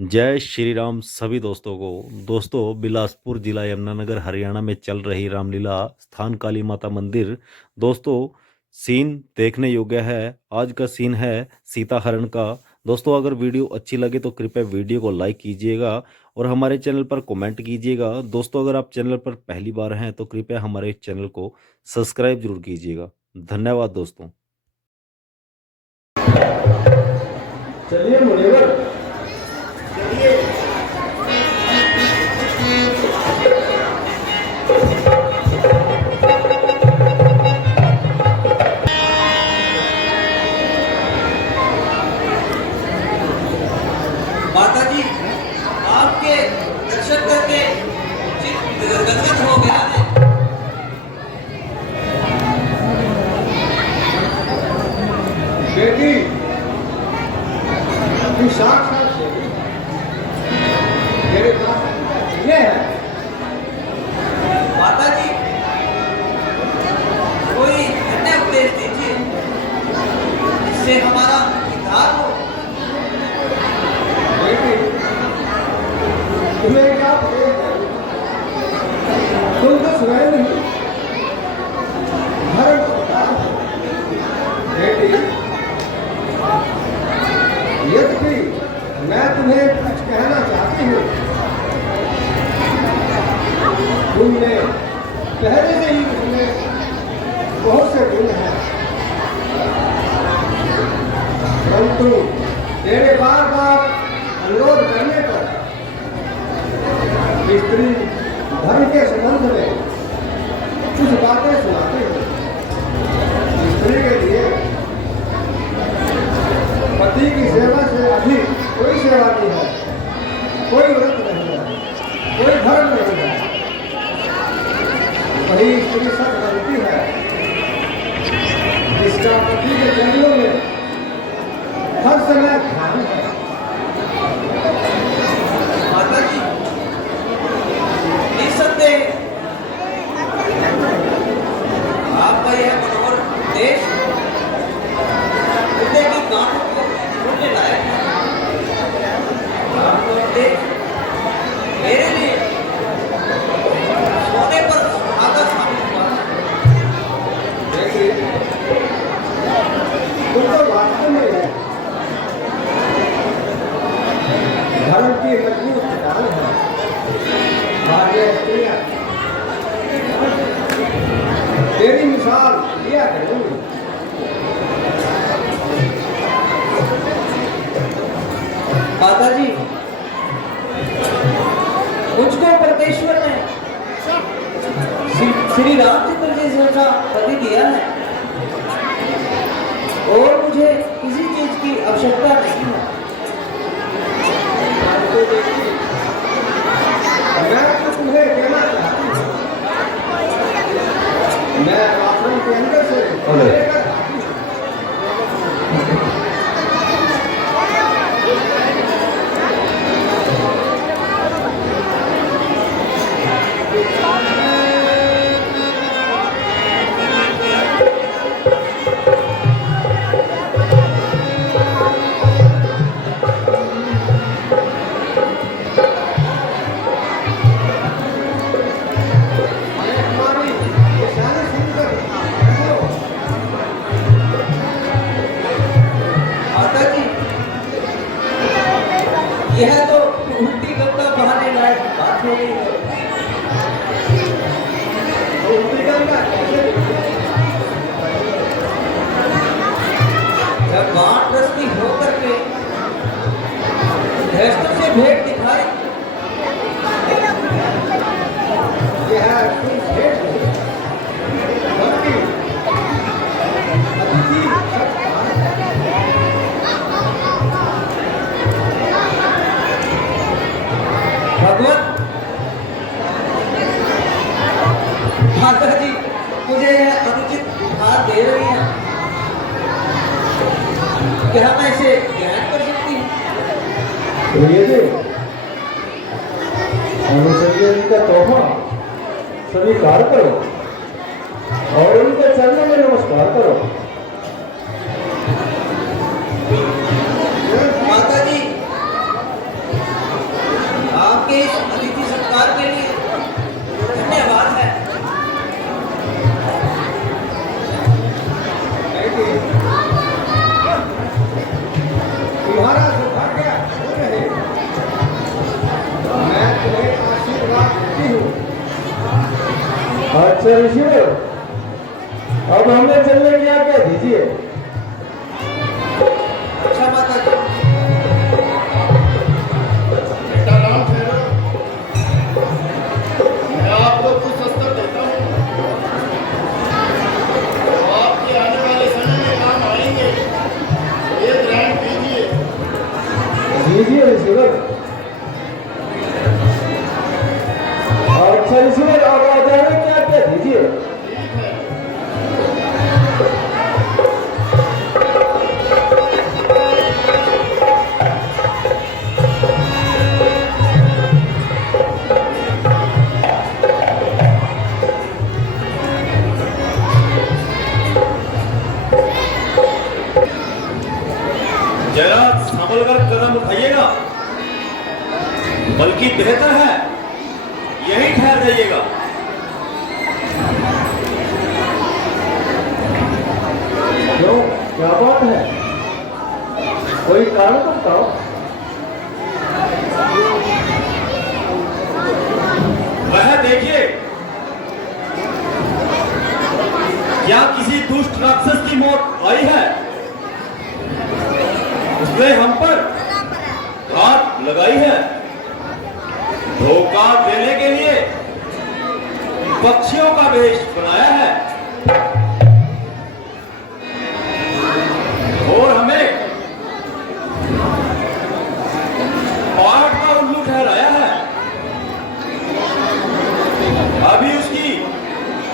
जय श्री राम सभी दोस्तों को। दोस्तों, बिलासपुर जिला यमुनानगर हरियाणा में चल रही रामलीला स्थान काली माता मंदिर। दोस्तों, सीन देखने योग्य है। आज का सीन है सीता हरण का। दोस्तों, अगर वीडियो अच्छी लगे तो कृपया वीडियो को लाइक कीजिएगा और हमारे चैनल पर कमेंट कीजिएगा। दोस्तों, अगर आप चैनल पर पहली बार हैं तो कृपया हमारे चैनल को सब्सक्राइब जरूर कीजिएगा। धन्यवाद दोस्तों। चलिए मुनिवर, माता जी आपके दर्शन करके चित्त गदगद हो गया है। बेटी तू साक्षात देवी तेरे पास ये है। माता जी कोई अन्य उपदेश दीजिए जिससे हमारा उद्धार हो। बेटी तुम्हें क्या उपदेश है? तुम तो स्वयं ही धर्म करता हो। बेटी यद्यपि मैं तुम्हें कुछ कहना चाहती हूँ। तुमने पहले से ही उसमें बहुत से गुण हैं, परंतु तेरे बार बार अनुरोध करने पर स्त्री धर्म के संबंध में कुछ बातें सुनाती हूँ। स्त्री के लिए पति की सेवा से अधिक कोई सेवा नहीं है, कोई व्रत नहीं है, कोई धर्म नहीं है। वही स्त्री सत्वती है जिसका पति के चरणों में हर समय ध्यान है। माता जी निसंदेह आपका यह मनोहर उपदेश हृदय की गांठों को छूने लायक है। आपका उपदेश मेरे लिए सोने पर सुहागा साबित हुआ है। देखिए, तुम तो वास्तव में धर्म की मजबूत ढाल है। भारतीय स्त्रियां तेरी मिसाल लिया करेंगी। माता जी मुझको परमेश्वर ने श्री रामचंद्र जी जैसा पति दिया है और मुझे किसी चीज की आवश्यकता नहीं है। परंतु देखिए, मैं तो तुम्हें कहना चाहती हूँ। मैं आश्रम के अंदर से लेकर आती हूँ। हमारी निशानी सुनकर देखो। माता जी यह तो उल्टी गंगा बहाने लायक बात हो गई है। उल्टी गंगा कैसे दिखती है? जब बाण रस्ती होकर के धृष्ट से भेंट दिखाई यह कोई भेंट नहीं, बल्कि अतिथि सत्कार है। भगवान माता जी मुझे यह अनुचित उपहार दे रही हैं। क्या मैं इसे ग्रहण कर सकती हूँ? तो ये जो अनुसंधान का तोहफा स्वीकार करो और उनके चरणों में नमस्कार करो। माता जी अच्छा ऋषिवर, अब हमें चलने की आज्ञा दीजिए। अच्छा माता जी। बेटा राम ठहरो, मैं आपको कुछ अस्त्र देता हूँ, तो आपके आने वाले समय में काम आएंगे। ये ग्रहण कीजिए। दीजिए ऋषिवर। अच्छा ऋषिवर, अब आ जाने की आज्ञा दीजिए। ठीक है। जरा संभल कर कदम उठाइएगा, बल्कि बेहतर है यहीं ठहर जाइएगा। क्यों, क्या बात है? कोई कारण तो बताओ। वह देखिए, क्या किसी दुष्ट राक्षस की मौत आई है? उसने हम पर हाथ लगाई है, धोखा देने के लिए पक्षियों का वेश बनाया है और हमें पहाड़ का उल्लू ठहराया है। अभी उसकी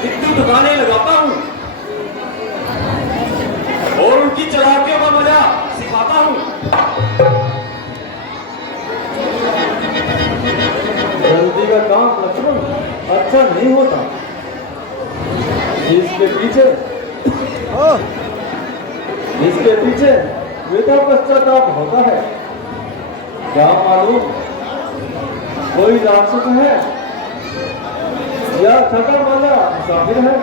पिट्ठू ठिकाने लगाता हूं और उनकी चालाकियों का मजा सिखाता हूं। जल्दी का काम लक्ष्मण अच्छा नहीं होता। इसके पीछे वृथा पश्चाताप होता है। क्या मालूम कोई राक्षस है या थका माला मुसाफिर है।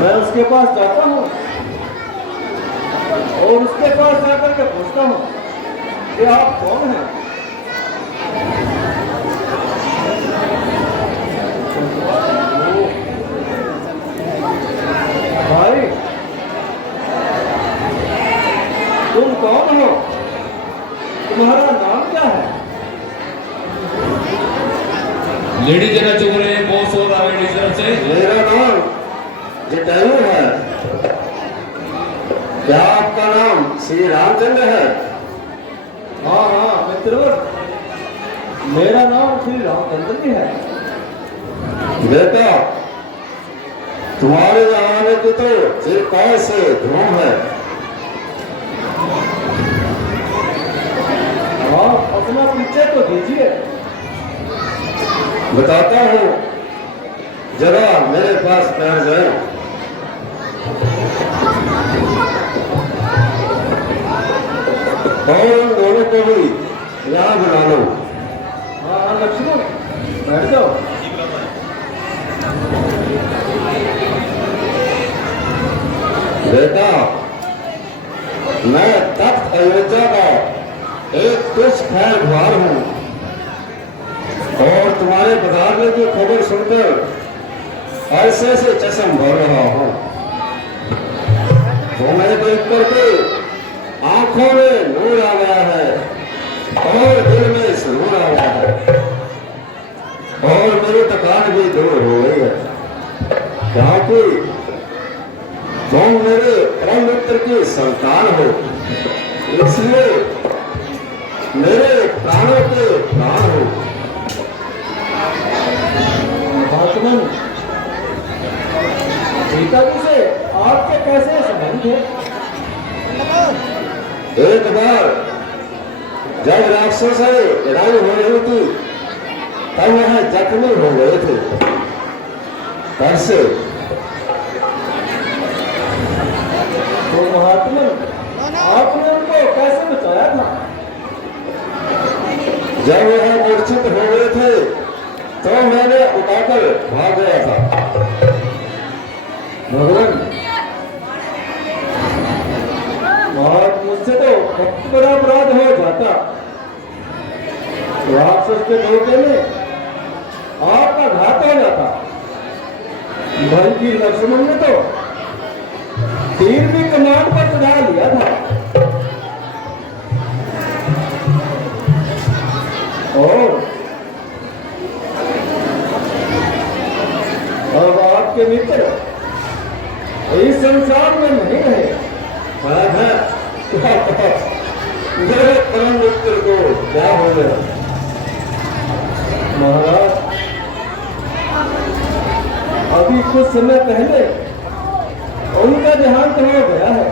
मैं उसके पास जाता हूँ और उसके पास जाकर के पूछता हूँ कि आप कौन हैं। भाई, तुम कौन हो? तुम्हारा नाम क्या है? लेडीज जरा चुप रहे, बहुत शोर आ रहा है लेडीज से। मेरा नाम जटायु है। क्या आपका नाम श्री रामचंद्र है? हाँ हाँ मित्र, मेरा नाम श्री रामचंद्र जी है। बेटा, तुम्हारे आने की तो चिरकाल से धूम है। आप अपना परिचय तो दीजिए। बताता हूँ, जरा मेरे पास बैठ जाए। और उन दोनों को भी यहाँ बुला लो। हाँ लक्ष्मण, बैठ जाओ। बेटा, मैं तख्त अयोध्या का एक तुच्छ खैरख्वार हूँ और तुम्हारे पधारने की खबर सुनकर ऐसे से चश्म भर रहा हूँ। तुम्हें देख करके आंखों में नूर आ गया है और दिल में सुरूर आ गया है और मेरी थकान भी दूर हो गई है, क्योंकि तुम मेरे परम मित्र की संतान हो। इसलिए मेरे प्राणों के प्राण हो। महात्मन, सीता जी से आपके कैसे संबंध है? एक बार जब राक्षसों से लड़ाई हो रही थी तब वह जख्मी हो गए थे। तब से तो महात्मन, आपने उनको कैसे बचाया था? जब वह मूर्छित हो गए थे तो मैंने उठाकर भाग गया था। भगवान, आज मुझसे तो बहुत बड़ा अपराध हो जाता। राक्षस के धोखे में आपका घात हो जाता। बल्कि लक्ष्मण ने तो तीर भी कमान पर चढ़ा लिया था। और अब आपके मित्र इस संसार में नहीं रहे। मेरे परम मित्र को क्या हो गया? महाराज, अभी कुछ समय पहले उनका देहांत हो गया है।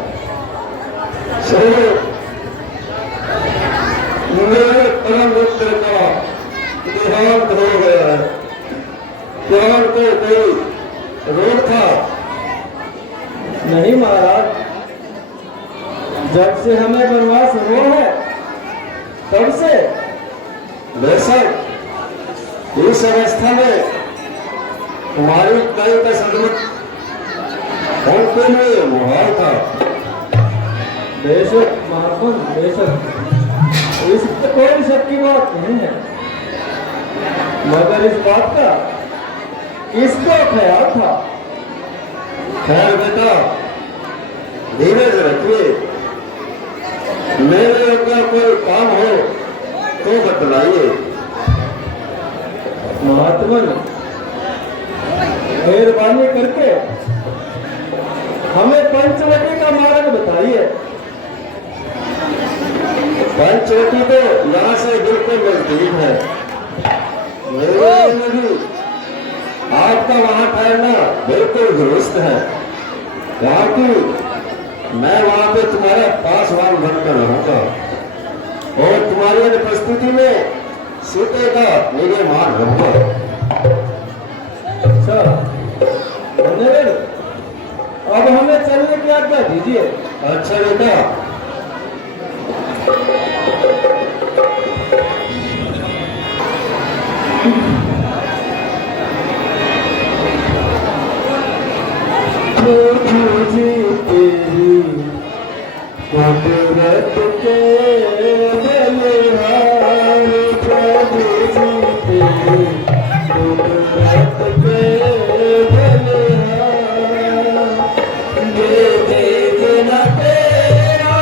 मेरे परम मित्र का देहांत हो गया है। देहांत को कोई रोग था? नहीं महाराज, जब से हमें वनवास हुआ है तब से। बेशक इस अवस्था में तुम्हारी कई का सदमुख उनके लिए मुहाल था। बेशक महापुन, बेशक, इसमें कोई शक की बात नहीं है। मगर इस बात का किसको ख्याल था? खैर बेटा, धीरज रखिए। मेरे अगर कोई काम हो तो बतलाइए। महात्मन, मेहरबानी करके हमें पंचवटी का मार्ग बताइए। पंचवटी तो यहाँ से बिल्कुल नजदीक है। मेरे लिए भी आपका वहां ठहरना बिल्कुल दुरुस्त है, क्योंकि मैं वहां पे तुम्हारा पासवान बनकर रहूंगा और तुम्हारी अनुपस्थिति में सीते का निर्माण रहूंगा। अच्छा धन्यवाद, अब हमें चलने की आज्ञा दीजिए। अच्छा बेटा। कुदरत के बलिहार प्रभु जी तेरी, कुदरत के बलिहार। ये देखना तेरा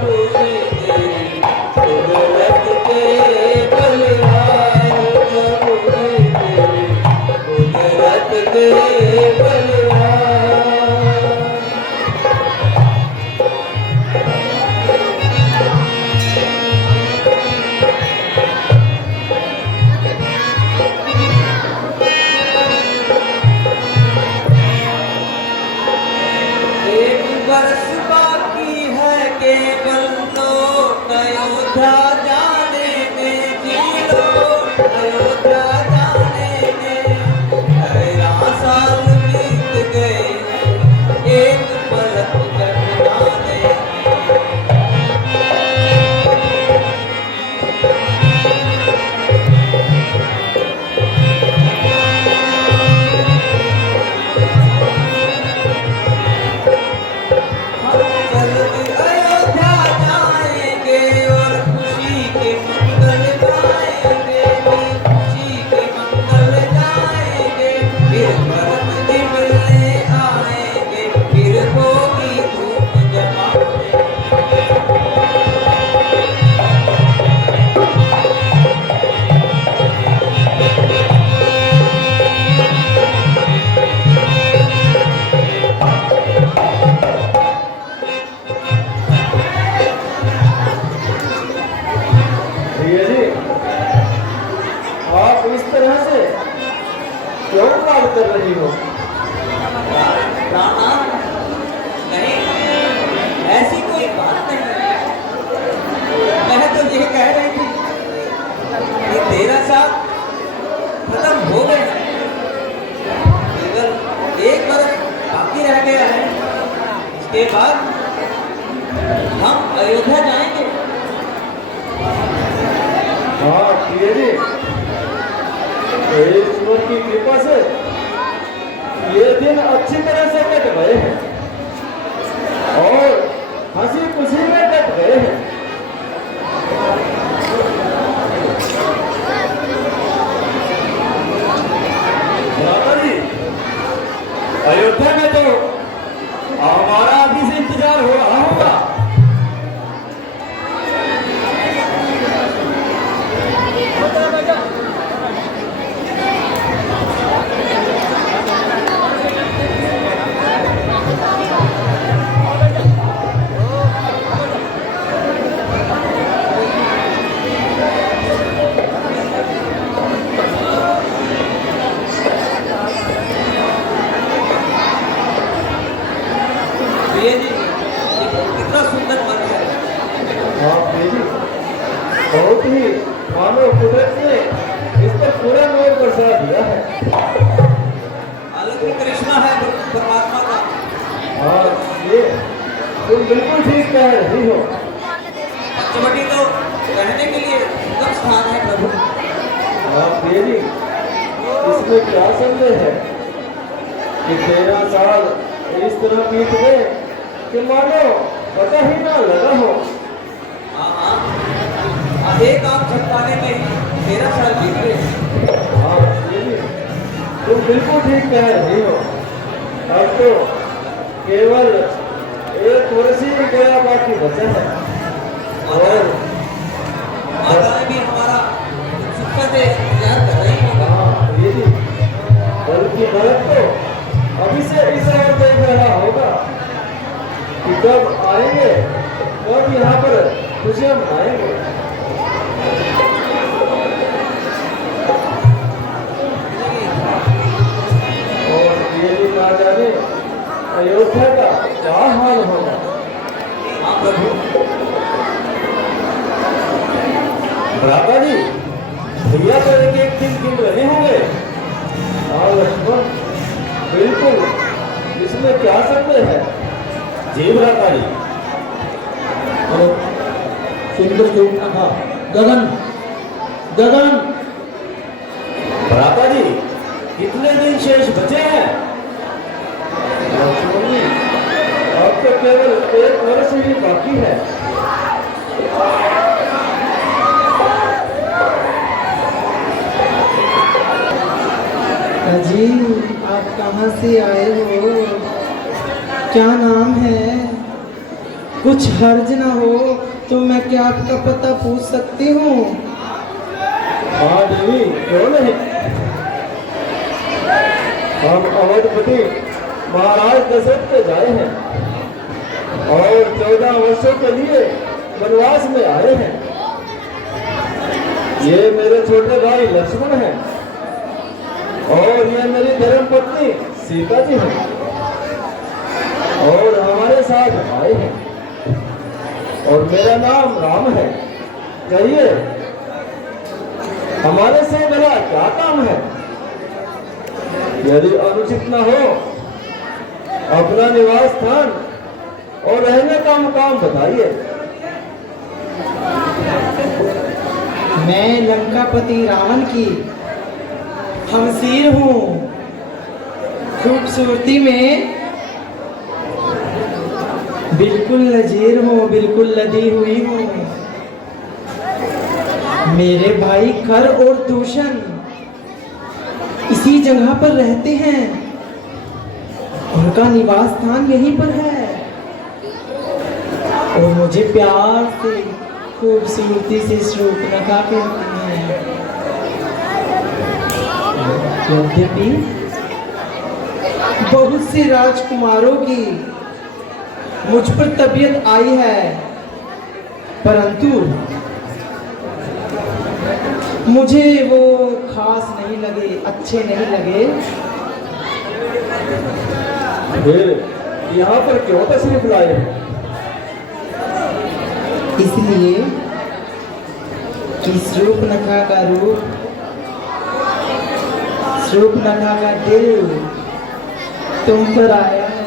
पूरे तेरी कुदरत के बलवान प्रभु तेरी कुदरत के बलवान। एक बरस बाकी है केवल तो अयोध्या जाने में, जी लो अयोध्या जाने में 13 साल बीत गए एक पलक झपकाने में। हम जल्दी अयोध्या जाएंगे और खुशी के मंगल गाएंगे, खुशी के मंगल गाएंगे, फिर भरत जी मिलने आएंगे, फिर होगी धूम जमाएंगे। भैया जी, आप इस तरह से क्यों बात कर रही हो? राणा, नहीं, ऐसी कोई बात नहीं है। मैं तो ये कह रही थी कि 13 साल खत्म हो गए हैं, केवल एक बरस बाकी रह गया है, इसके बाद हम अयोध्या जाएंगे। हाँ भैया जी, ईश्वर की कृपा से ये दिन अच्छी तरह से कट गए हैं और हंसी खुशी में कट गए हैं। बाबा जी, अयोध्या में तो हमारा अभी से इंतजार हो रहा होगा। भैया जी, देखो कितना सुंदर मन है। हाँ बेटी, बहुत ही मानव कुदरत ने इस पर पूरा नूर बरसा दिया है। हालांकि करिश्मा है परमात्मा का। हाँ ये तुम बिल्कुल ठीक कह रही हो। पंचवटी तो रहने के लिए उत्तम स्थान है प्रभु। हाँ बेटी, इसमें क्या संदेह है कि 13 साल इस तरह बीत गए कि मानो पता ही ना लगा हो। हाँ हाँ, एक आम झपकाने में ही 13 साल बीत गए। हाँ बेटी, तुम बिल्कुल ठीक कह रही हो। अब तो केवल एक वर्ष ही गया बाकी बचा है और माताएं भी हमारा उत्सुकता से इंतजार कर रही होंगी। हाँ बेटी, बल्कि भरत तो अभी से इस ओर देख रहा होगा कि कब आएंगे, कब यहाँ पर खुशियाँ मनाएंगे। और ये भी ना जाने अयोध्या का क्या हाल होगा। हाँ प्रभु। भ्राता जी, भैया तो एक एक दिन गिन रहे होंगे। हाँ लक्ष्मण, बिल्कुल, इसमें क्या संदेह है? जी भ्राता जी। सुंदर चौक था गगन, गगन। भ्राता जी, कितने दिन शेष बचे हैं? लक्ष्मण जी, अब तो केवल एक वर्ष ही बाकी है। जी, आप कहाँ से आए हो? क्या नाम है? कुछ हर्ज ना हो तो मैं क्या आपका पता पूछ सकती हूँ? हाँ देवी, क्यों नहीं। हम अवधपति महाराज दशरथ के जाए हैं और 14 वर्षों के लिए वनवास में आए हैं। ये मेरे छोटे भाई लक्ष्मण हैं और ये मेरी धर्मपत्नी सीता जी हैं और हमारे साथ आए हैं और मेरा नाम राम है। कहिए हमारे से मेरा क्या काम है? यदि अनुचित न हो अपना निवास स्थान और रहने का मुकाम बताइए। मैं लंकापति रावण की हमसीर हूँ। खूबसूरती में बिल्कुल नजीर हूँ, बिल्कुल लदी हुई हूँ। मेरे भाई कर और दूषण इसी जगह पर रहते हैं। उनका निवास स्थान यहीं पर है और मुझे प्यार से खूबसूरती से शोकनखा कहते हैं। यद्यपि बहुत से राजकुमारों की मुझ पर तबीयत आई है, परंतु मुझे वो खास नहीं लगे, अच्छे नहीं लगे। फिर यहाँ पर क्यों तशरीफ लाए? इसलिए कि शूर्पणखा का रूप, शूर्पणखा का दिल तुम पर आया है।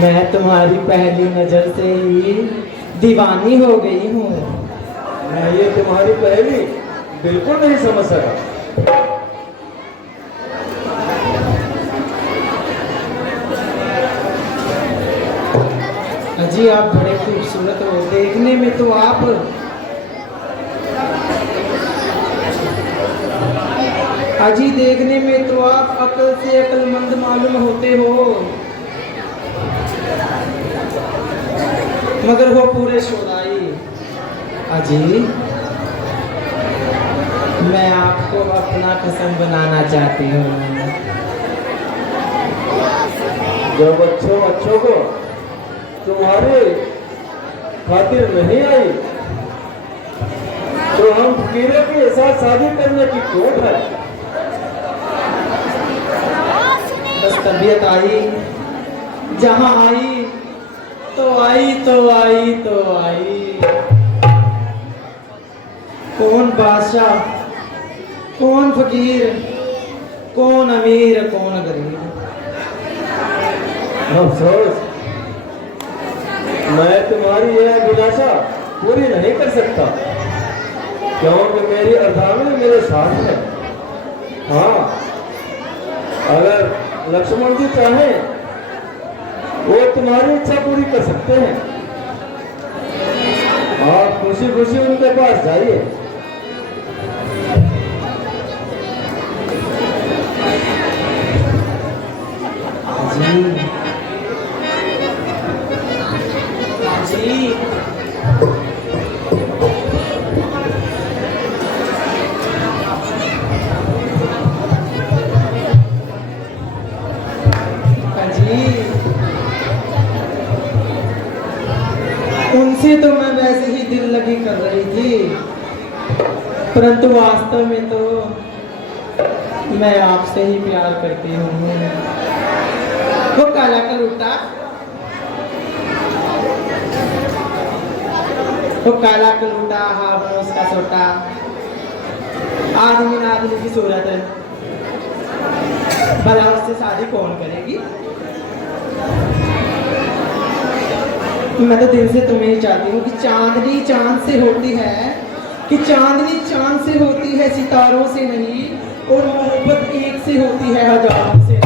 मैं तुम्हारी पहली नजर से ही दीवानी हो गई हूँ। मैं ये तुम्हारी पहली बिल्कुल नहीं समझ सका। अजी आप बड़े खूबसूरत हो, देखने में तो आप अजी देखने में तो आप अकल से अक्लमंद मालूम होते हो, मगर हो पूरे शोराई। अजी मैं आपको अपना कसम बनाना चाहती हूँ। जब अच्छों को तुम्हारे खातिर नहीं आई तो हम फकीरों के साथ शादी करने की चोट है। बस तबीयत आई, जहाँ आई तो आई तो आई तो आई। कौन बादशाह, कौन फकीर, कौन अमीर, कौन गरीब। अफसोस मैं तुम्हारी यह अभिलाषा पूरी नहीं कर सकता क्योंकि मेरी अर्धांगिनी मेरे साथ है। हाँ, अगर लक्ष्मण जी चाहें वो तुम्हारी इच्छा पूरी कर सकते हैं। आप खुशी खुशी उनके पास जाइए। जी उनसे तो मैं वैसे ही दिल लगी कर रही थी, परंतु वास्तव में तो मैं आपसे ही प्यार करती हूँ। वो काला कलूटा, वो काला कलूटा, हावड़ा उसका छोटा, आदमी ना आदमी की सूरत है, भला उससे शादी कौन करेगी? मैं तो दिल से तुम्हें ही चाहती हूँ कि चांदनी चांद से होती है, कि चांदनी चांद से होती है, सितारों से नहीं, और मोहब्बत एक से होती है, हजारों से।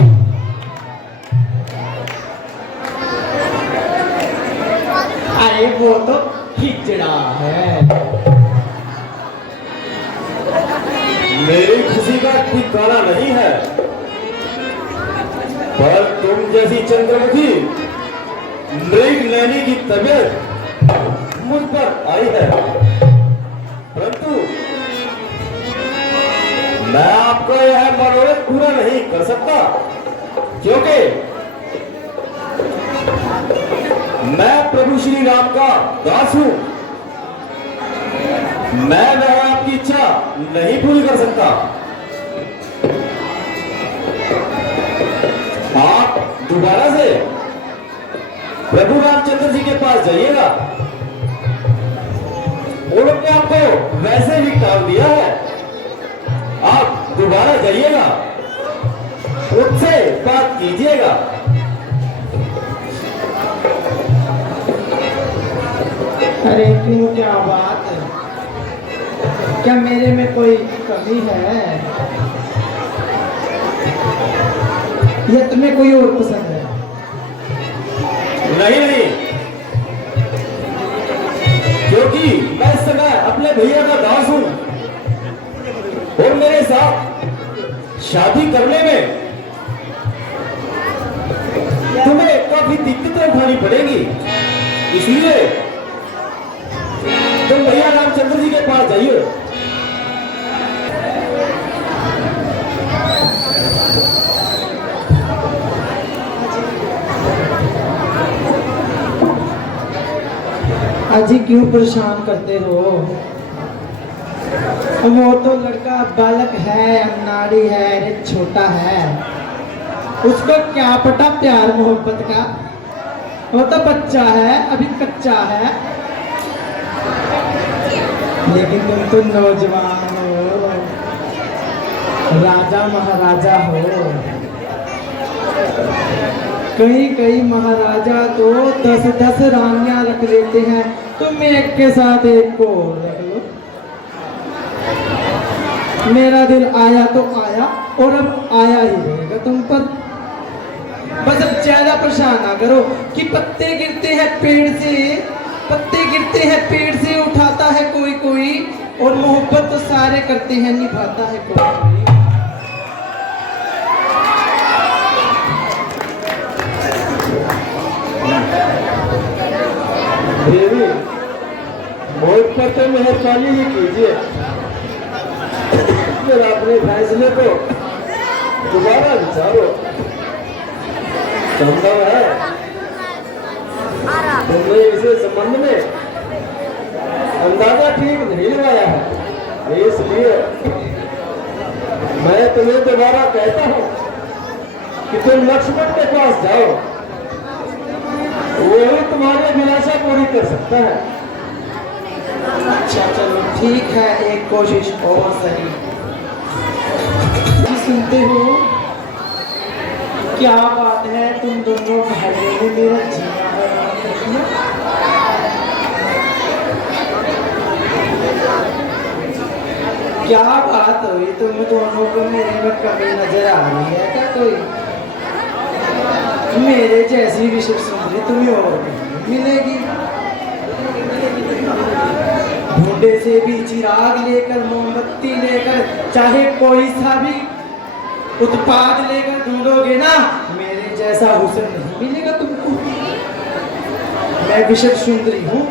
अरे वो तो हिजड़ा है। मेरी खुशी का ठिकाना नहीं है। पर तुम जैसी चंद्रमुखी मृग लेने की तबीयत मुझ पर आई है, परंतु मैं आपको यह मनोरथ पूरा नहीं कर सकता, क्योंकि मैं प्रभु श्री राम का दास हूं। मैं वह आपकी इच्छा नहीं पूरी कर सकता। आप दोबारा से प्रभु रामचंद्र जी के पास जाइएगा। उन्होंने आपको वैसे ही टाल दिया है, आप दोबारा जाइएगा, उनसे बात कीजिएगा। अरे क्यों, क्या बात है? क्या मेरे में कोई कमी है या तुम्हें कोई और पसंद है? नहीं नहीं, क्योंकि मैं इस समय अपने भैया का दास हूं और मेरे साथ शादी करने में तुम्हें काफी दिक्कतें उठानी पड़ेगी, इसलिए तुम भैया रामचंद्र जी के पास जाइए। अजी क्यों परेशान करते हो? वो तो लड़का बालक है, अनाड़ी है, अरे छोटा है, उसको क्या पता प्यार मोहब्बत का। वो तो बच्चा है, अभी कच्चा है। लेकिन तुम तो नौजवान हो, राजा महाराजा हो। कई कई महाराजा तो 10-10 रानियां रख लेते हैं, तुम एक के साथ एक को रख लो। मेरा दिल आया तो आया और अब आया ही रहेगा तुम पर। बस अब ज्यादा परेशान ना करो कि पत्ते गिरते हैं पेड़ से, पत्ते गिरते हैं पेड़ से, उठाता है कोई कोई, और मोहब्बत तो सारे करते हैं, निभाता है कोई कोई। देवी, मुझ पर तो मेहरबानी ही कीजिए, फिर अपने फैसले को दोबारा विचारो। संभव है तुमने इसे संबंध में अंदाजा ठीक नहीं लगाया है, इसलिए मैं तुम्हें दोबारा कहता हूं कि तुम लक्ष्मण के पास जाओ, वही तुम्हारी अभिलाषा पूरी कर सकता है। अच्छा चलो ठीक है, एक कोशिश और सही। जी सुनते हो, क्या बात है, तुम दोनों भाइयों ने मेरा जीना हराम कर दिया। क्या बात हुई, तुम दोनों को मेरे में कमी नजर आ रही है क्या कोई? मेरे जैसी विशेष सुंदरी तुम्हें और नहीं मिलेगी। ढूंढे से भी चिराग लेकर, मोमबत्ती लेकर, चाहे कोई सा भी उत्पाद लेकर ढूंढोगे ना, मेरे जैसा हुस्न नहीं मिलेगा तुमको। मैं विशेष सुंदरी हूँ,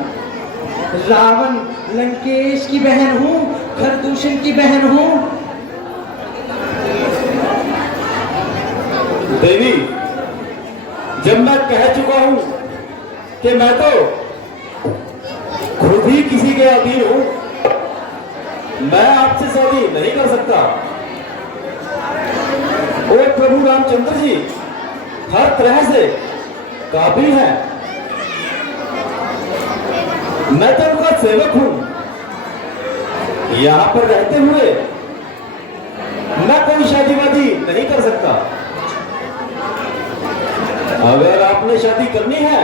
रावण लंकेश की बहन हूँ, खरदूषण की बहन हूँ। देवी, जब मैं कह चुका हूं कि मैं तो खुद ही किसी के अधीन हूं, मैं आपसे शादी नहीं कर सकता। और प्रभु रामचंद्र जी हर तरह से काबिल है, मैं तो उनका सेवक हूं। यहां पर रहते हुए मैं कोई शादी वादी नहीं कर सकता। अगर आपने शादी करनी है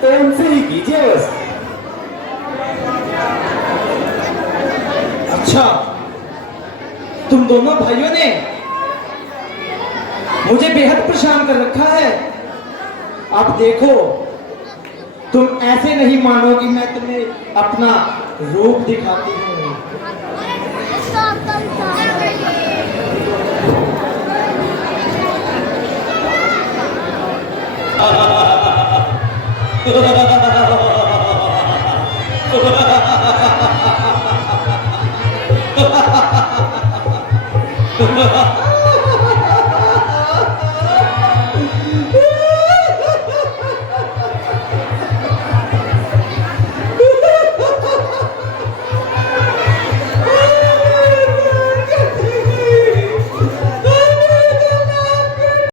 तो उनसे ही कीजिए बस। अच्छा, तुम दोनों भाइयों ने मुझे बेहद परेशान कर रखा है। अब देखो, तुम ऐसे नहीं मानोगी, मैं तुम्हें अपना रूप दिखाती हूँ।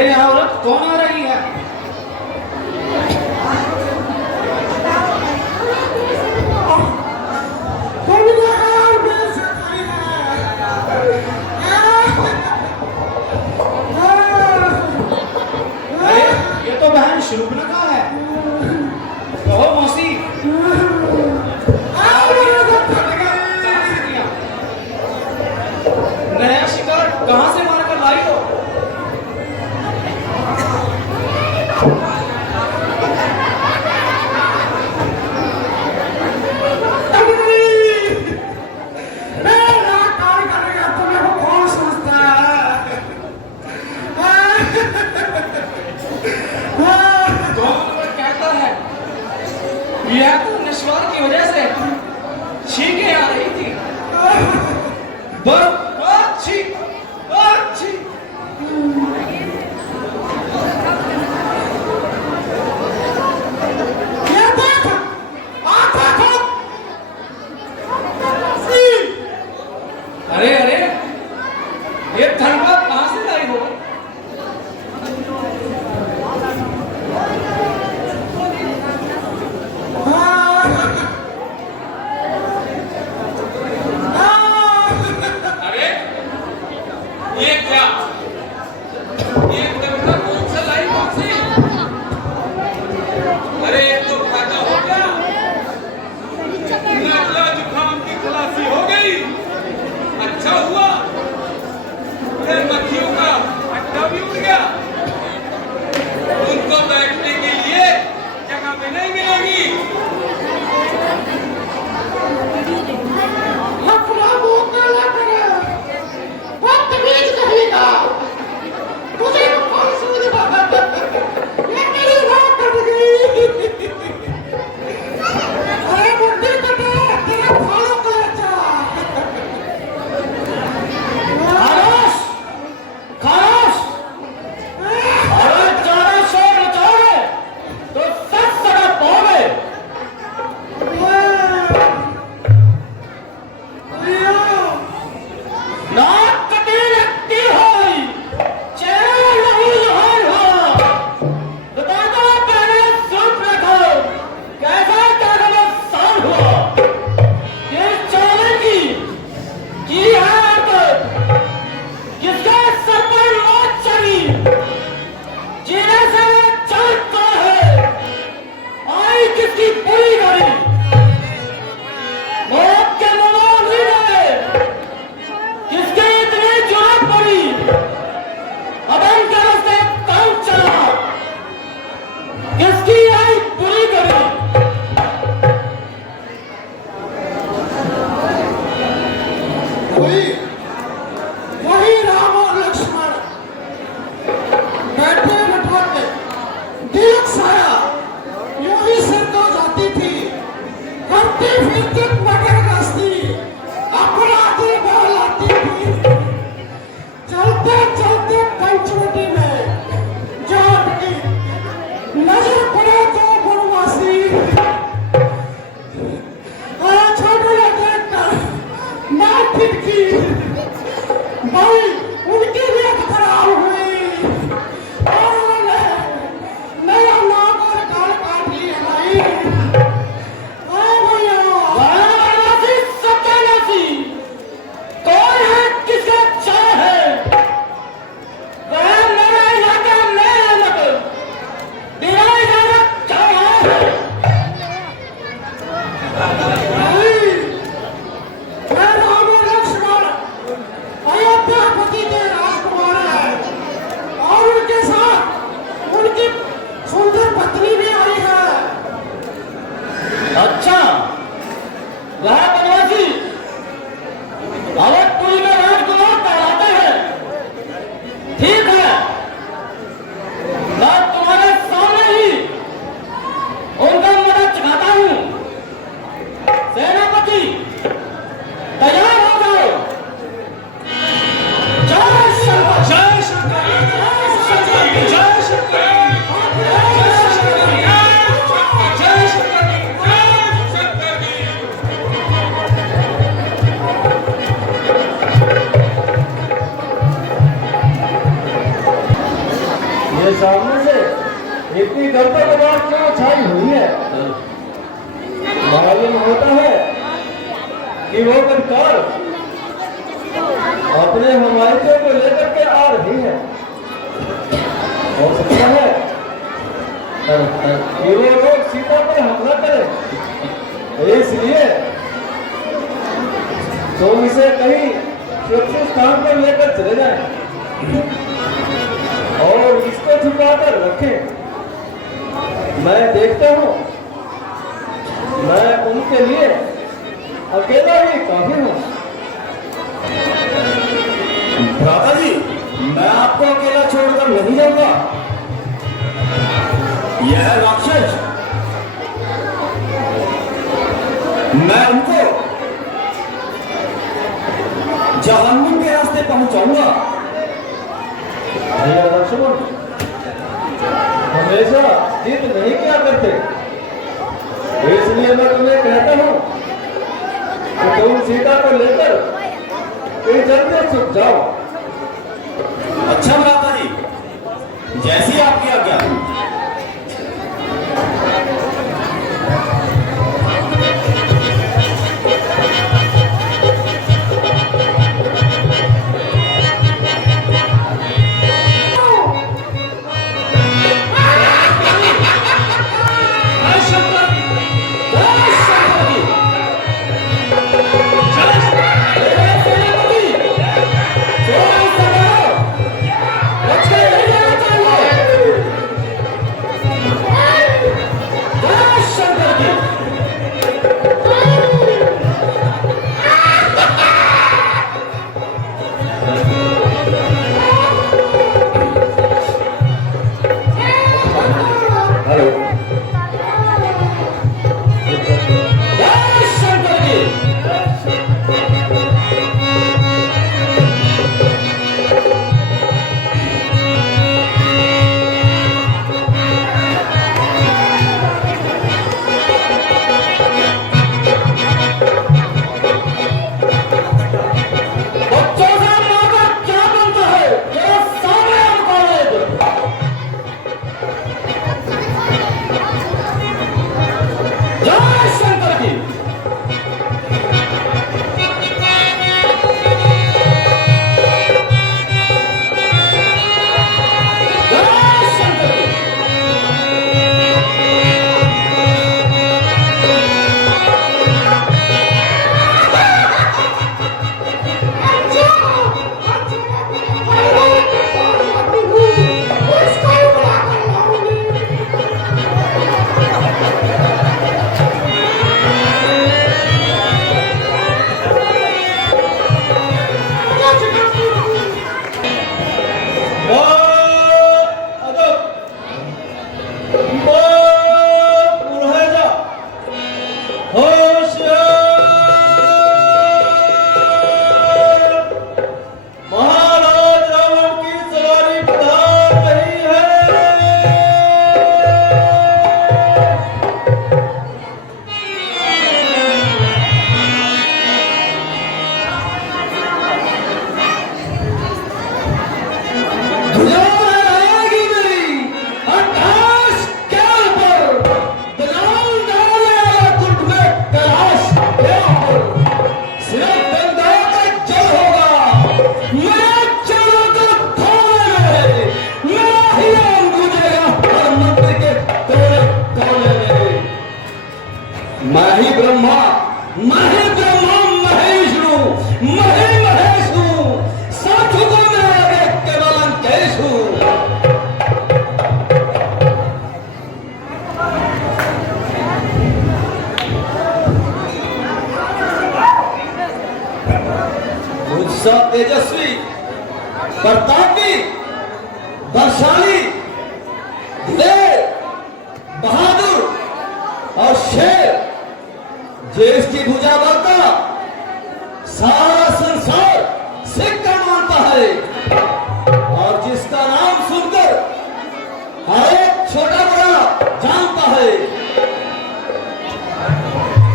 ये औरत कौन आ रही है? अरे ये तो बहन शूर्पणखा है। कहो मौसी, कहाँ से किया? नया शिकार कहाँ से मार कर लाई हो? कौन कहता है यह तो नश्वर की वजह से छींकें आ रही थी। बस अच्छी अच्छी अरे अरे ये थरपा कहाँ से लाई हो? अरे मालूम होता है कि वो कटकार अपने हमारे को लेकर के आ रही है। हो सकता है कि वो लोग सीता पर हमला करें, इसलिए तुम इसे कहीं सुरक्षित स्थान पर लेकर चले जाएं और इसको छुपा कर रखें। मैं देखता हूं, मैं उनके लिए अकेला ही काफी हूं। भ्राता जी, मैं आपको अकेला छोड़कर नहीं जाऊंगा। यह राक्षस, मैं उनको जहन्नुम के रास्ते पहुंचाऊंगा। भैया लक्ष्मण हमेशा जिद नहीं किया करते, इसलिए मैं तुम्हें कहता हूं कि तुम सीता को लेकर कहीं जल्दी छुप जाओ। अच्छा भ्राता जी, जैसी आपकी आज्ञा। तेजस्वी, प्रतापी, बलशाली, दिलेर, बहादुर और शेर जिसकी भुजा बलता सारा संसार सिक्का मानता है और जिसका नाम सुनकर हर एक छोटा बड़ा जानता है।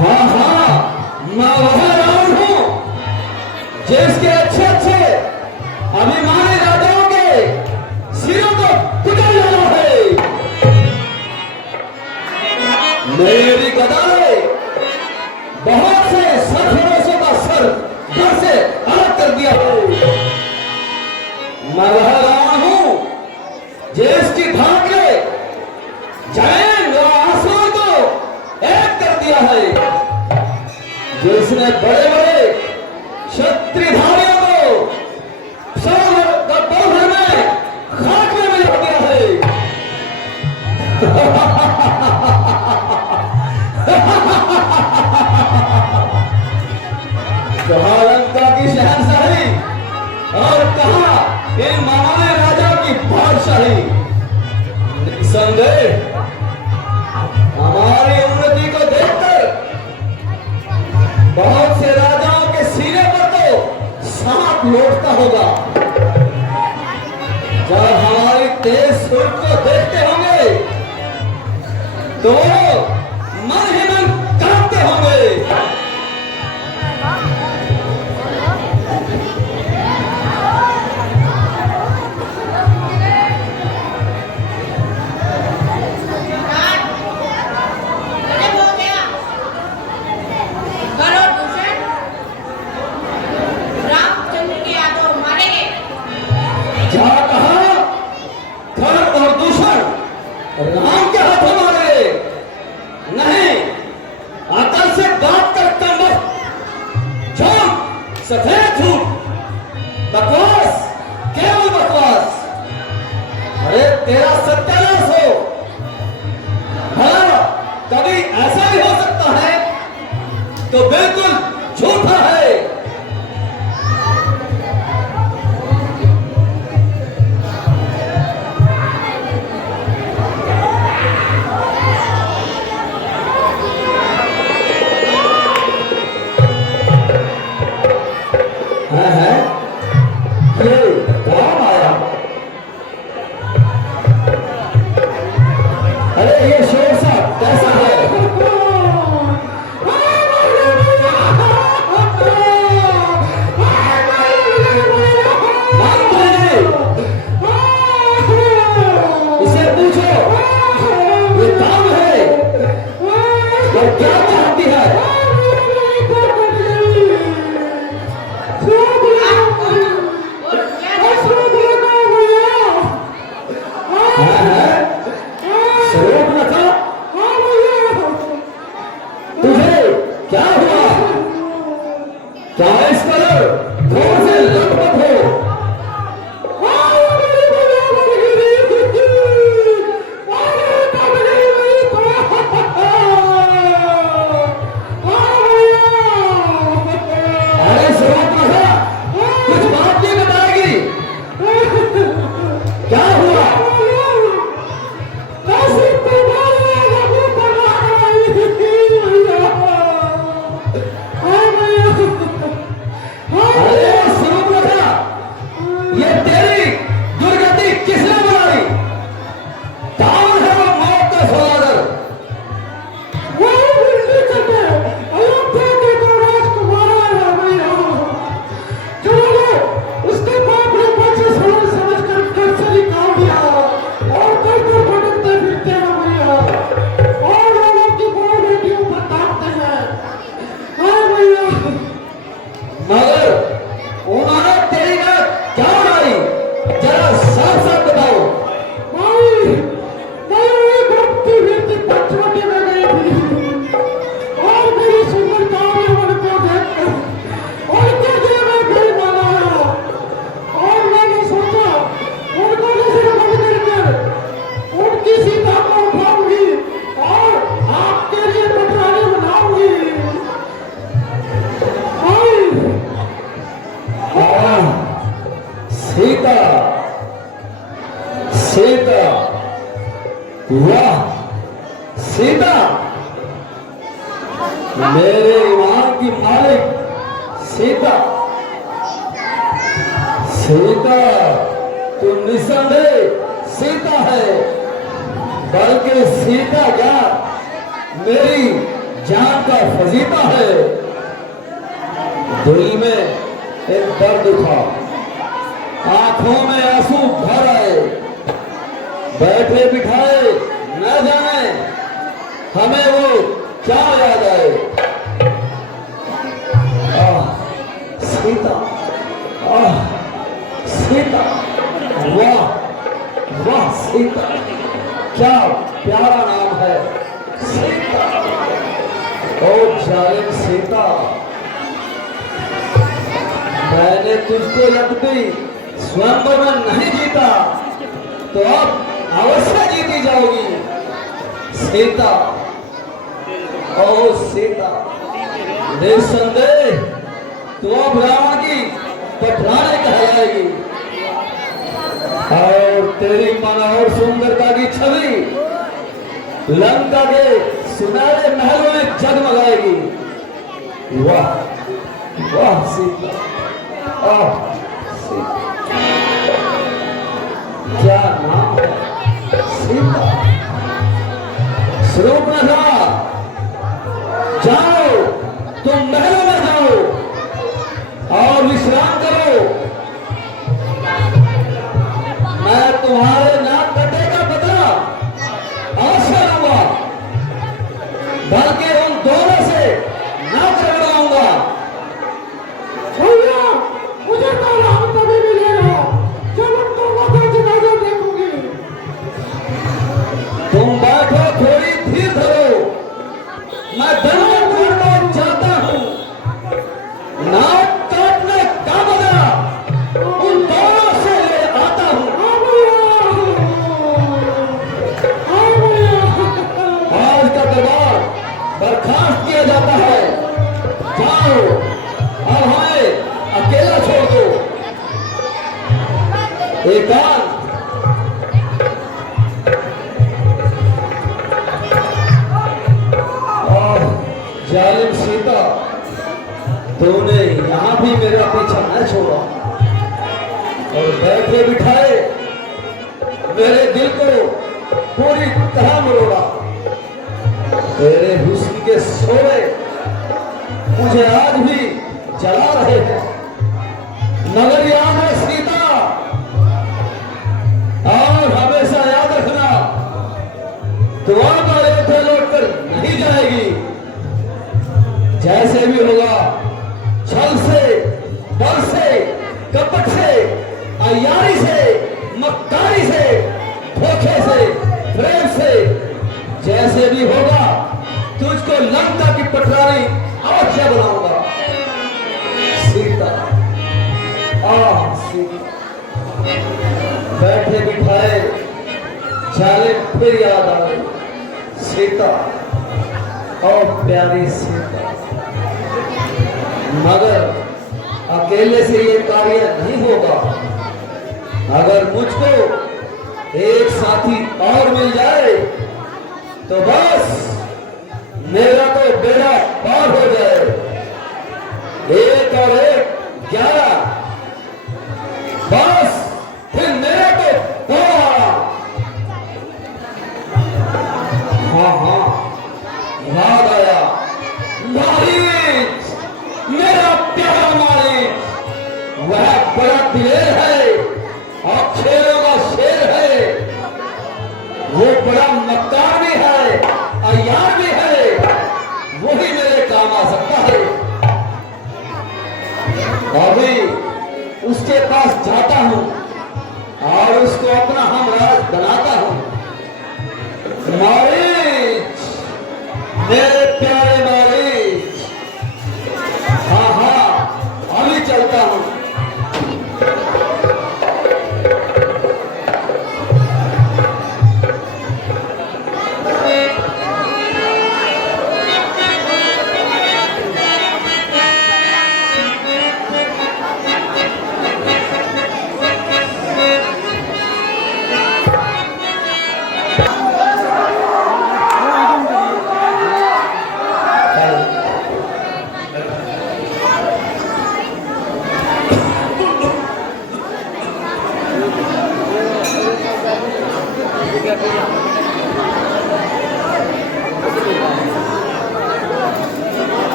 हाँ हाँ, मैं वह रावण हूं जिसके अच्छे अच्छे अभिमानी राजाओं के सिरों को कुचल जाना है। मेरी गदा ने बहुत से सरफरोशों का सर घर से अलग कर दिया है। मैं वह रावण हूं जिसकी धाक ने जैन और आसुरों को एक कर दिया है, जिसने बड़े बड़े क्षत्रिधारियों को दोपहर में खाक में मिला दिया है। कहा लंका की शहनशाही और कहा इन महान राजा की बादशाही। निसंदेह हमारी उन्नति को देखकर बहुत से राजाओं के सीने पर तो सांप लौटता होगा। जब हमारी तेज सुर को देखते होंगे तो मन ही मन कांपते होंगे। क्या कहा? खर और दूषण राम के हाथों मारे? नहीं, अकल से बात करता मत। झूठ, सफेद झूठ, बकवास, केवल बकवास। अरे तेरा सत्यानाश हो। हाँ, कभी ऐसा भी हो सकता है तो बिल्कुल झूठा है। अरे ये शेर साहब कैसा है? इसे पूछो ये काम है और क्या चाहती है? तुझे क्या हुआ? क्या इस कदर घोर से लटपट हो? अरे सुरक्षा कुछ बात नहीं बताएगी। क्या हुआ? अरे सुरक्षा ये तेरी दुर्गति किसने बनाई? कौन है वो मौत का सौदागर? उसके बाप ने बच्चे समझ कर घर से निकाल दिया और घर पर भटकते फिरते हैं भैया, और लोगों की बड़ी बेटियों पर ताकते हैं। हाँ भैया, मगर उन्होंने तेरी नाक क्या उड़ाई? जरा साफ साफ बताओ। भाई मैं एक घूमती फिरती पचमढ़ी में गई थी और मेरी सुंदरता में उनको देखकर उनके दिल में दिल बनाया और मैंने सोचा उनको नजर बंद करके उनकी सीता को उठाऊंगी और आपके लिए पटरानी बनाऊंगी। भाई हाँ, सीता सीता, वाह सीता, मेरे ईमान की मालिक सीता। सीता तू निसंदेह सीता है, बल्कि सीता क्या मेरी जान का फजीता है। दिल में एक दर्द उठा, आंखों में आंसू भर आए, बैठे बिठाए न जाने हमें वो क्या याद आए? सीता, सीता, वाह वाह सीता, क्या प्यारा नाम है सीता। ओ जालिम सीता, मैंने तुझको यद्यपि स्वयंवर में नहीं जीता तो अब अवश्य जीती जाओगी सीता। ओ सीता, निस्संदेह तो अब रावण की पटरानी कहलाएगी और तेरी मनोहर सुंदरता की छवि लंका के सुनहरे महलों में जगमगाएगी। वाह वाह सीता, सीता, क्या नाम है सीता। स्वरूपनाथा, जाओ तुम महलों में जाओ और विश्राम करो। मैं तुम्हारे नाक कटे का बदला अवश्य लूंगा, बल्कि उन दोनों से नाक रगड़वाऊंगा। भैया, मुझे तो राम कभी भी ले लो, जब उन दोनों का जनाजा देखूंगी। तुम बैठो, थोड़ी धीर धरो, मैं दंडक करना चाहता हूं। नाक काटने का बदला उन दोनों से ले आता हूं। आज का दरबार बर्खास्त किया जाता है। जाओ, अब हमें अकेला छोड़ दो। एकांत जालिम सीता, तूने यहां भी मेरा पीछा न छोड़ा और बैठे बिठाए मेरे दिल को पूरी तरह मरोड़ा। तेरे हुस्न के सोए मुझे आज भी जला रहे हैं, मगर याद है सीता, और हमेशा याद रखना, दुआ का अयोध्या लौटकर नहीं जाएगी। जैसे भी होगा, छल से, बल से, कपट से, अयारी से, मक्कारी से, धोखे से, प्रेम से, जैसे भी होगा तुझको लंका की पटरानी अवश्य बनाऊंगा सीता। सीता, बैठे बिठाए जालिम फिर याद आ गई सीता, और प्यारी सीता। मगर अकेले से ये कार्य नहीं होगा। अगर मुझको एक साथी और मिल जाए तो बस मेरा तो बेड़ा पार हो जाए। 1 और 1 11, बस फिर मेरा तो 12। हाँ, याद आया, मारीच, मेरा प्यारा मारीच, वह बड़ा दिलेर है और शेरों का शेर है। वो बड़ा मक्कार भी है, अय्यार भी है, वही मेरे काम आ सकता है। अभी उसके पास जाता हूं और उसको अपना हमराज बनाता हूं। मारीच, मेरे प्यारे मारीच, हाँ, अभी चलता हूं।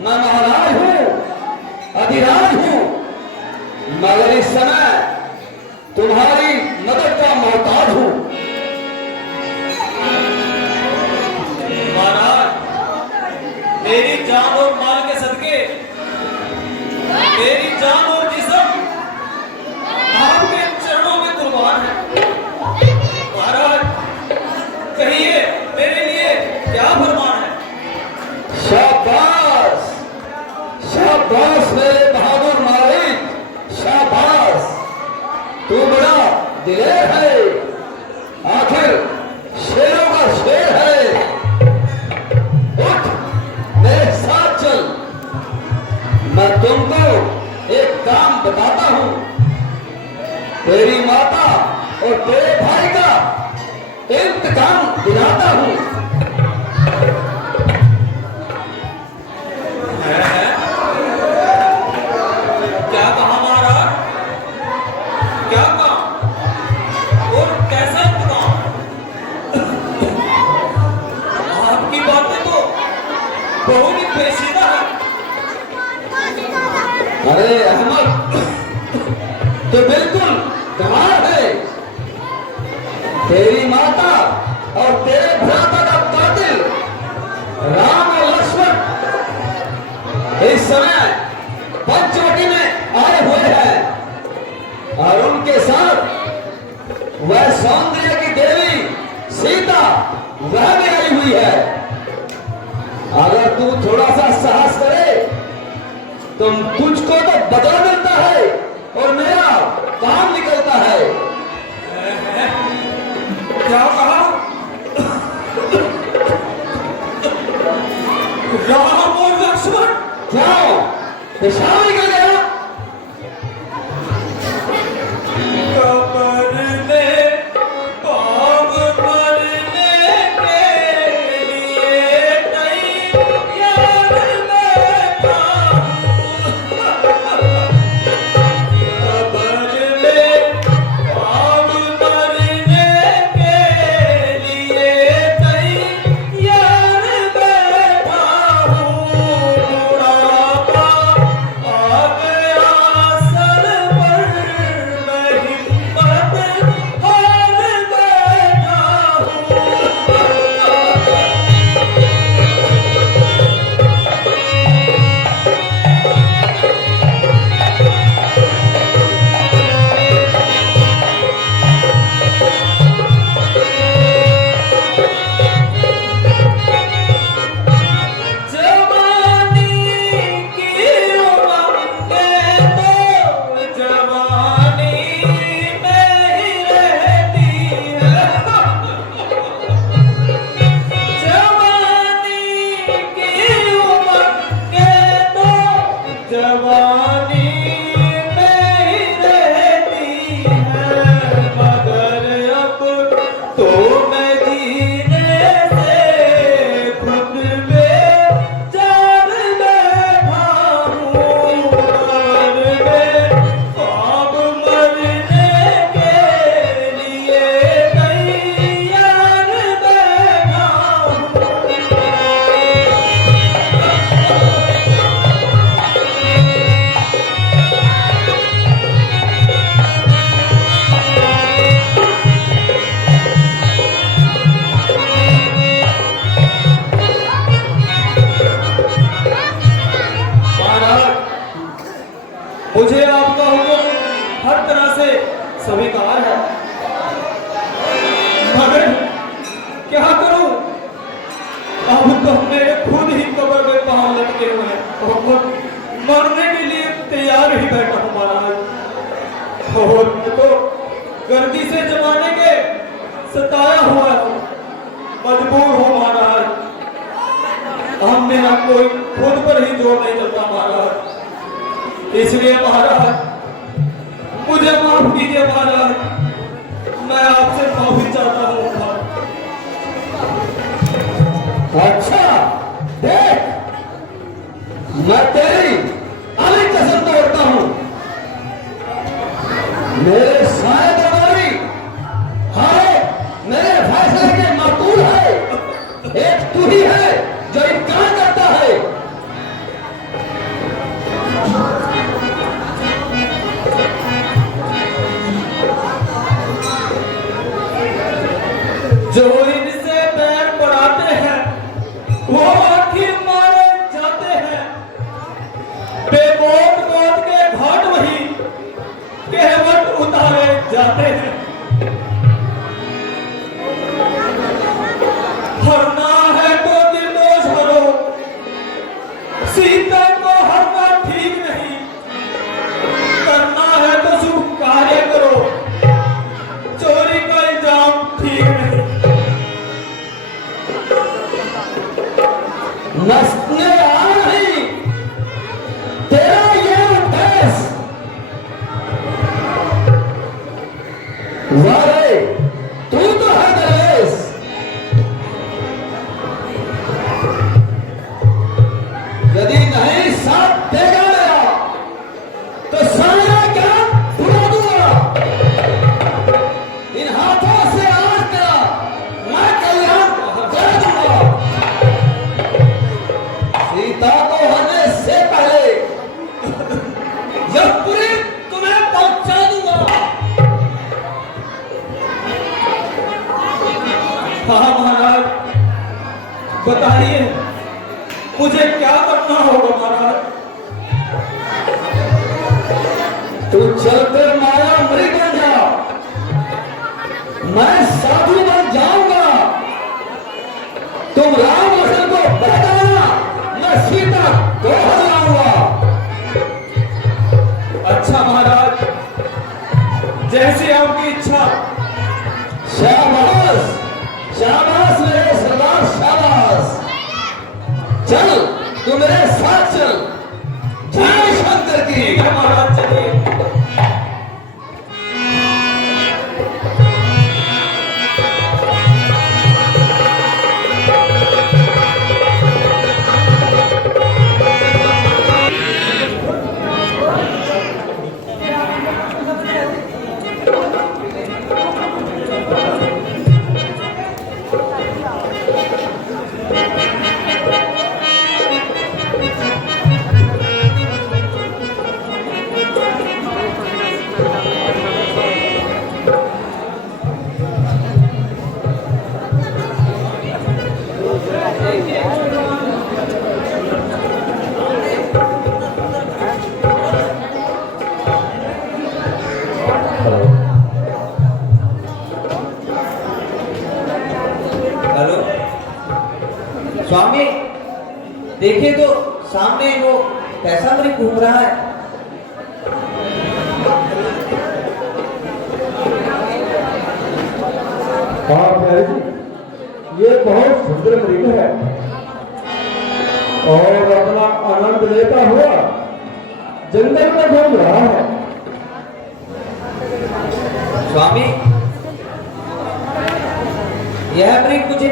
मैं महाराज हूं, अधिराज हूं, मगर इस समय तुम्हारी मदद का मोहताज हूं। महाराज, मेरी जान और माल के सदके मेरी जान और जिस्म आपके चरणों में कुर्बान है। महाराज, कहिए मेरे लिए क्या फरमान है? शाबाश, शाबाश मेरे बहादुर मालिक, शाबाश। तू बड़ा दिलेर है, आखिर शेरों का शेर है। उठ, मेरे साथ चल, मैं तुमको एक काम बताता हूं। तेरी माता और तेरे भाई का इंतकाम दिलाता हूं। क्या कहा महाराज? क्या कहा? और कैसा इंतकाम? आपकी बातें तो बहुत ही पेचीदा है। अरे अहमद, तो बिल्कुल कमाल है। तेरी माता और तेरे भ्राता का कातिल राम और लक्ष्मण इस समय पंचवटी में आए हुए हैं और उनके साथ वह सौंदर्य की देवी सीता वह भी आई हुई है। अगर तू थोड़ा सा साहस करे तो तुझको तो बदला मिलता है और मेरा काम निकलता है। क्या कहा? राम और लक्ष्मण? क्यों पेशाब निकल गया? कबर में पाप मरने के लिए तैयार बैठा हूँ। कबर में पाप मरने के लिए तैयार बैठा हूँ। बुढ़ापा आ गया सर पर, मैं हिम्मत हार बैठा हूँ। जवानी की उमंगे तो जवानी में ही रहती है। जवानी की उमंगे तो जवानी में ही रहती है। मगर अब तो मैं जीने से खुद में जान बैठा हूँ। कबर में ख्वाब मरने के लिए तैयार बैठा हूँ। महाराज, मुझे आपका हुक्म हर तरह से स्वीकार है, मगर क्या करूं? अब तो मेरे खुद ही कब्र में पांव लटके हुए हैं और खुद मरने के लिए तैयार ही बैठा हूं महाराज। और मैं तो गर्दी से जमाने के सताया हुआ हूं, मजबूर हूं महाराज। हम मेरा कोई खुद पर ही जोर नहीं चलता महाराज। इसलिए महाराज मुझे माफ कीजिए महाराज, मैं आपसे माफी चाहता हूँ। अच्छा देख, मैं तेरी अली कसम तोड़ता हूं। मेरे सारे दरबारी हारे मेरे फैसले के मातूल है। एक तू ही है जो इनकार करता है। चाहते हैं। हरना है तो निर्दोष मरो, सीता को हरना ठीक नहीं, करना है तो शुभ कार्य करो, चोरी का इल्जाम ठीक नहीं। नस्ले आ रही तेरा ये उद्देश्य वारे तू तो है दरवेश। यदि नहीं साथ देगा मेरा तो सारा ज्ञान बुला दूंगा। इन हाथों से आज तेरा मैं कल्याण कर दूंगा। सीता को होने से पहले यमपुरी तुम्हें पहुंचा दूंगा। हाँ महाराज, बताइए मुझे क्या करना होगा महाराज? तू चलकर माया मृग बन जा, मैं साधु बन जाऊंगा। तुम राम लक्ष्मण को बहकाना, मैं सीता को हराऊंगा। अच्छा महाराज, जैसी आपकी इच्छा। शाबाश शाबाश मेरे सरदार शाबाश। चल तू मेरे साथ चल। जय शंकर की। ठीक है महाराज, चलिए। हेलो स्वामी, देखिए तो सामने वो कैसा मृग घूम रहा है। हाँ प्यारे जी, ये बहुत सुंदर मृग है और अपना आनंद लेता हुआ जंगल में घूम रहा है। स्वामी, यह मृग मुझे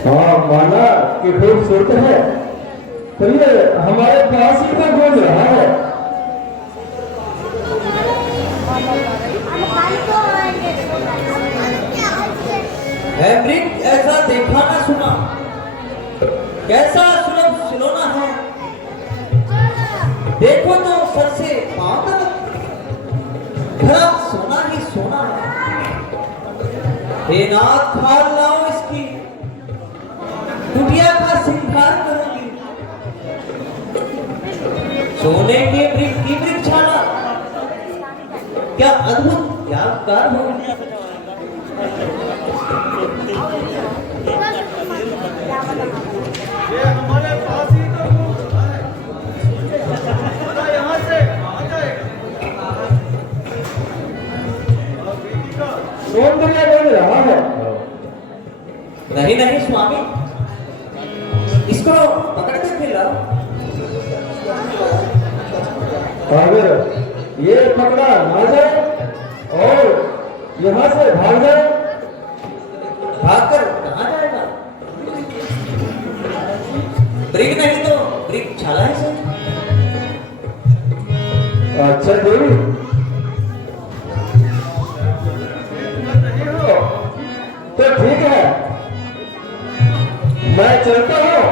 हाँ माना कि खूबसूरत है, तो ये हमारे पास ही तो घूम रहा है। है मृग ऐसा देखा ना सुना, कैसा सुलभ सुलोना है। देखो तो सर से पांव तक भरा सोना ही सोना है। हे नाथ, खाल लाओ इसकी, कुटिया का सिंगार करूंगी। सोने के मृग की वृक्षाला, क्या अद्भुत यादगार होगी। सौंदर्य बन रहा है। नहीं नहीं स्वामी, इसको पकड़ के खिलाओ। अगर ये पकड़ा ना जाए और यहाँ से भाग जाए, भागकर कहाँ जाएगा? मृग नहीं तो मृगशाला ही सही। अच्छा देवी, तो ठीक है, मैं चलता हूँ।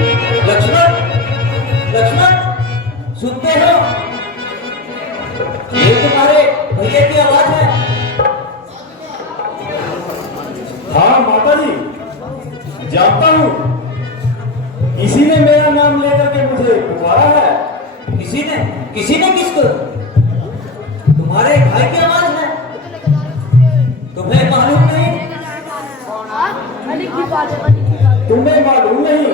लक्ष्मण, लक्ष्मण, सुनते हो? ये तुम्हारे भैया की आवाज है। हाँ माता जी, जानता हूँ। इसी ने मेरा नाम लेकर के मुझे पुकारा है। किसी ने किसको? तुम्हारे भाई की आवाज है। तुम्हें मालूम नहीं? तुम्हें मालूम नहीं?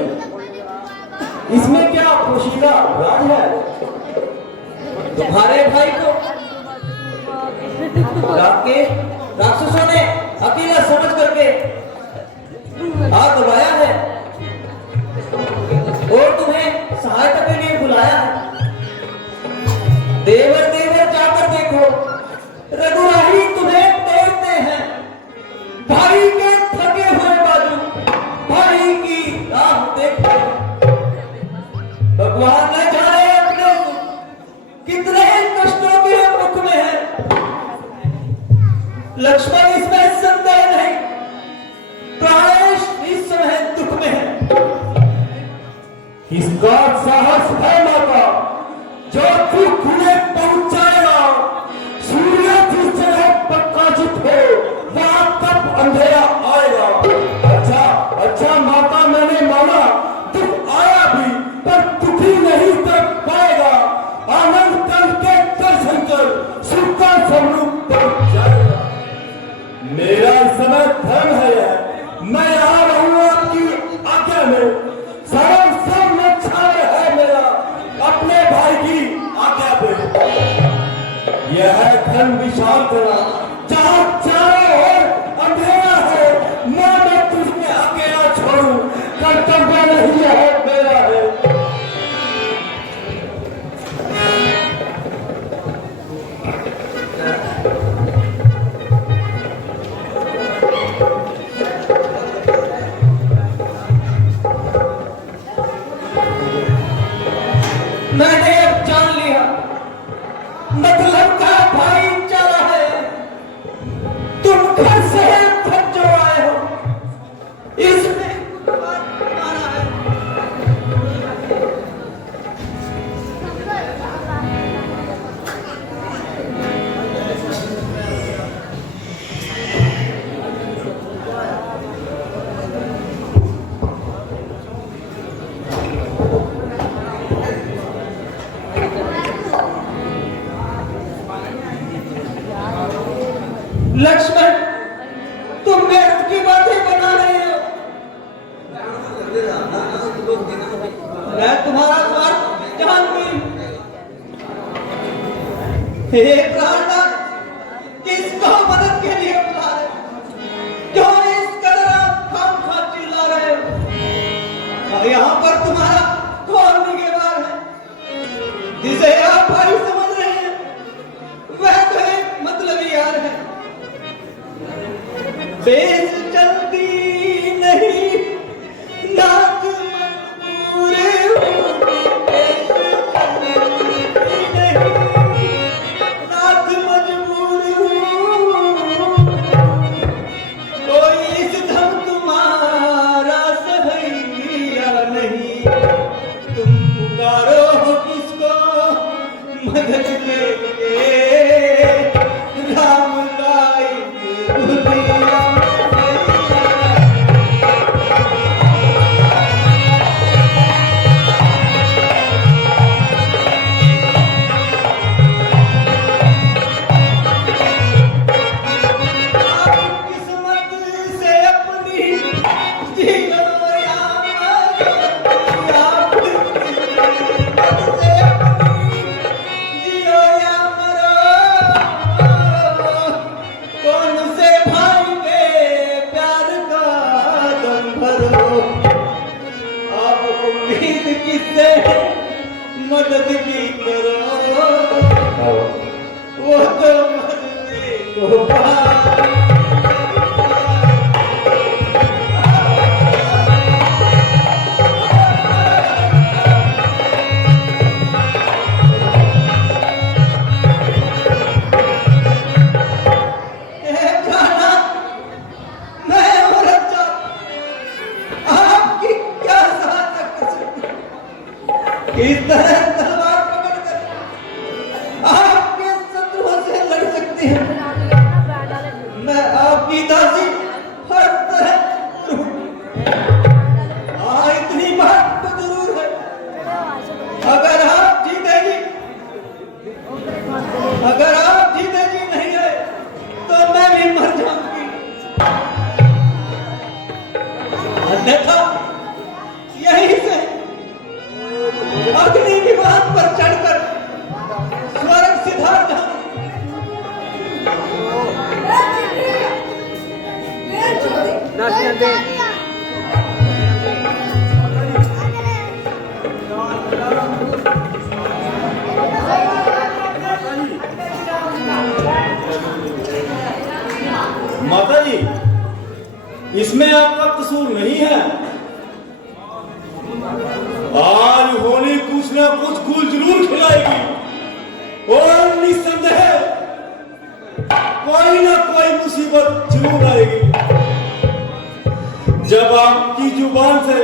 इसमें क्या पोशीदा राज है? तुम्हारे भाई को राक्षसों ने अकेला समझ करके हाथ दबाया है और तुम्हें सहायता के लिए बुलाया है। देवर देवर जाकर देखो, रघुराही तुम्हें देखते हैं। भाई के थके हुए बाजू, भाई की राह देखो। भगवान न जाने अपने कितने कष्टों के मुख में है। लक्ष्मण इसमें संदेह नहीं, प्राणेश इस समय दुख में है। इसका साहस है माता, जो दुख उन्हें पहुंचाएगा। सूर्य जिस जगह प्रकाशित हो, वहां तब अंधेरा आएगा। अच्छा माता, मैंने माना दुख आया भी, पर दुखी नहीं कर पाएगा। आनंद कल के दर्शन कर सुख का स्वरूप पहुंच जाएगा। मेरा इस समय धर्म है यह। मैं आ रहा हूं आपकी आज्ञा में। सरल सब में छाया है मेरा अपने भाई की आज्ञा पे। यह है धर्म विशाल करा, जहां चारों ओर अंधेरा है। मैं तुझे अकेला छोड़ू, कर्तव्य नहीं है मेरा है। मैंने अब जान लिया, मतलब का भाईचारा है। तुम घर से थक जो आए हो, इसमें तुम्हारा है। लक्ष्मण, तुम व्यर्थ की बातें बना रहे हो। मैं तुम्हारा स्वार्थ जानती हूं। हे प्राणनाथ, किसको मदद के लिए बुला रहे हो? क्यों इस कदर आप खामखा चिल्ला रहे हो? और यहाँ पर तुम्हारा कौन निगहबान है जिसे आप भाई समझ रहे हैं? वह तो एक मतलबी यार है। बेस चलती नहीं, नाक मजबूर हूँ। बेस चलती नहीं, नाक मजबूर हूँ। कोई इस धम तुम्हारा सहैया नहीं। तुम पुकारो हो किसको मदद के लिए? राम का एक दुनिया किस्मत से अपनी जियो या मरो, आप किस्मत से अपनी जियो या मरो। कौन से भाई के प्यार का दम भरो। आप उम्मीद किससे मदद की करो, वो तो मरने को पाए। मैं औरत आपकी क्या सहायता कर सकती किस तरह तलवार पकड़कर आपके शत्रुओं से लड़ सकती हूँ। मैं आपकी दासी हर तरह इतनी बात तो जरूर है, अगर आप जीतेगी नहीं है तो मैं भी मर जाऊंगी। अन्यथा यहीं से अग्नि की बात पर चढ़कर स्वर्ग सिधार जाऊंगी। माता जी, इसमें आपका कसूर नहीं है। आज होली कुछ ना कुछ गुल जरूर खिलाएगी और निस्संदेह कोई ना कोई मुसीबत जरूर आएगी। जब आपकी जुबान से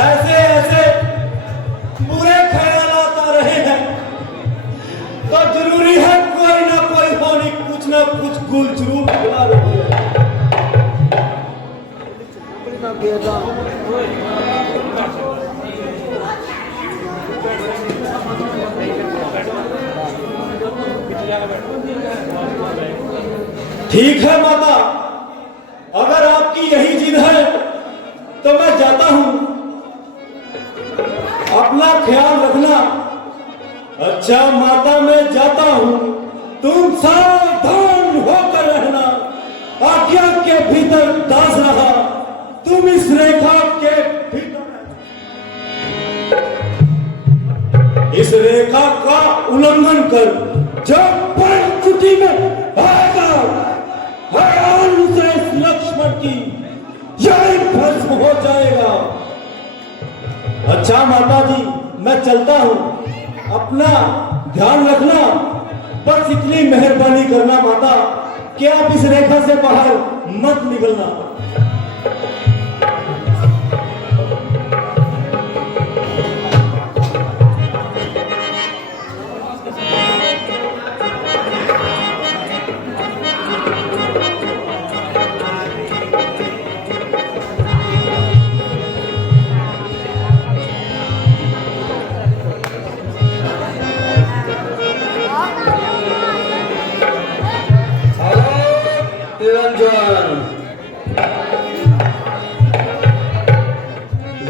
ऐसे ऐसे बुरे ख्यालात आ रहे हैं तो जरूरी है कोई ना कोई होली कुछ ना कुछ गुल जरूर खिला रही है। ठीक है माता, अगर आपकी यही जिद है तो मैं जाता हूं। अपना ख्याल रखना। अच्छा माता, मैं जाता हूं, तुम सावधान होकर रहना। आज्ञा के भीतर दास रहा, तुम इस रेखा के भीतर, इस रेखा का उल्लंघन कर जब पंचकुटी में आएगा हरान से इस लक्ष्मण की यही भस्म हो जाएगा। अच्छा माता जी, मैं चलता हूं, अपना ध्यान रखना। बस इतनी मेहरबानी करना माता कि आप इस रेखा से बाहर मत निकलना।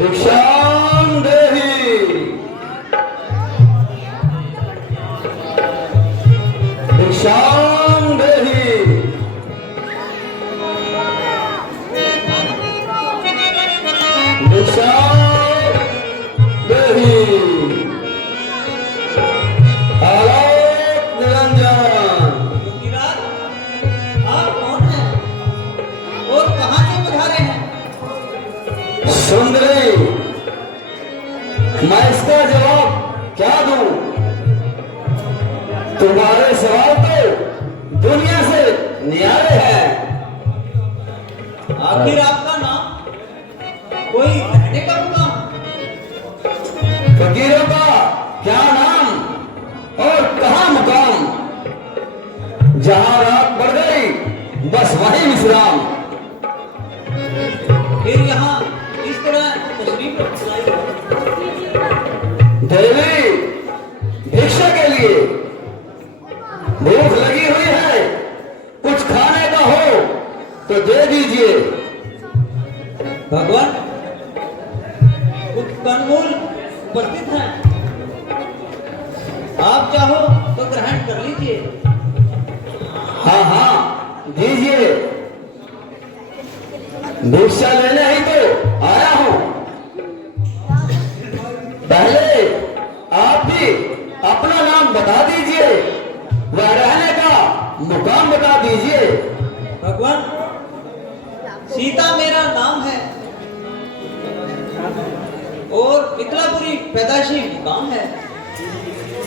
भिक्षाम देहि, भिक्षाम देहि। भिक्षाम देहि। आलोक निरंजन। योगीराज, आप कौन हैं और कहां से पधारे हैं? सुंदरी, मैं इसका जवाब क्या दूं? तुम्हारे सवाल तो दुनिया से न्यारे हैं। आखिर आपका नाम, कोई रहने का मुकाम? फकीरों का क्या नाम और कहां मुकाम? जहां रात बढ़ गई बस वहीं विश्राम। फिर यहाँ इस तरह तशरीफ लाई? देवी, भिक्षा के लिए भूख लगी हुई है, कुछ खाने का हो तो दे दीजिए। भगवान, कुछ कंदमूल उपस्थित हैं, आप चाहो तो ग्रहण कर लीजिए। हाँ हाँ, दीजिए। भिक्षा लेने ही तो आया हूं। पहले आप भी अपना नाम बता दीजिए, वह रहने का मुकाम बता दीजिए। भगवान, सीता मेरा नाम है और मिथिलापुरी पैदाशी मुकाम है।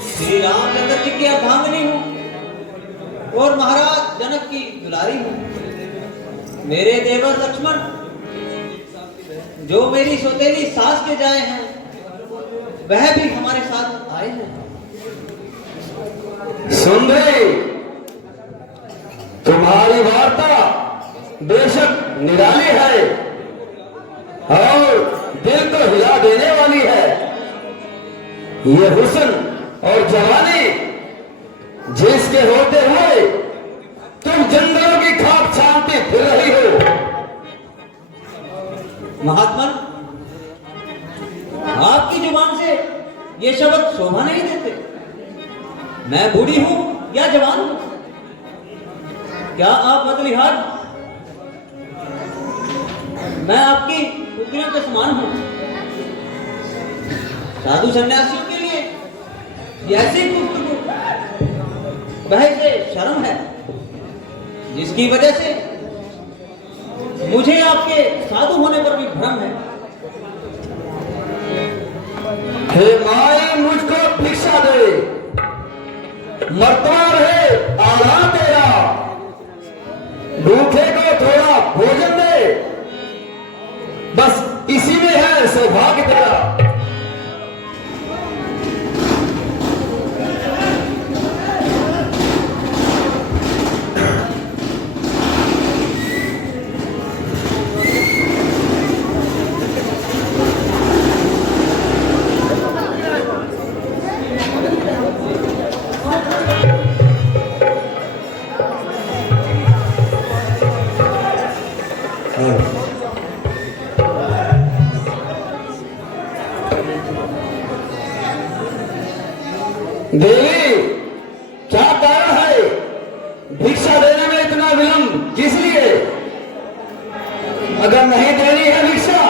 श्री रामचंद्र जी की अर्धांगिनी हूँ और महाराज जनक की दुलारी हूँ। मेरे देवर लक्ष्मण जो मेरी सौतेली सास के जाए हैं, वह भी हमारे साथ आए हैं। सुंदरी, तुम्हारी वार्ता बेशक निराली है और दिल को हिला देने वाली है। ये हुस्न और जवानी जिसके होते हुए तुम जंगलों की खाक छानती फिर रही हो। महात्मन, आपकी जुबान से ये शब्द शोभा नहीं देते। मैं बूढ़ी हूं या जवान हूं? क्या आप बदलिहाज? मैं आपकी पुत्रियों के समान हूं। साधु सन्यासियों के लिए ये ऐसी गुफ्तगू वह से शर्म है, जिसकी वजह से मुझे आपके साधु होने पर भी भ्रम है। हे माई, मुझको भिक्षा दे, मरता रहे आराम तेरा, भूखे को थोड़ा भोजन दे, बस इसी में है सौभाग्य तेरा। देवी, क्या कारण है भिक्षा देने में इतना विलंब किस लिए? अगर नहीं देनी है भिक्षा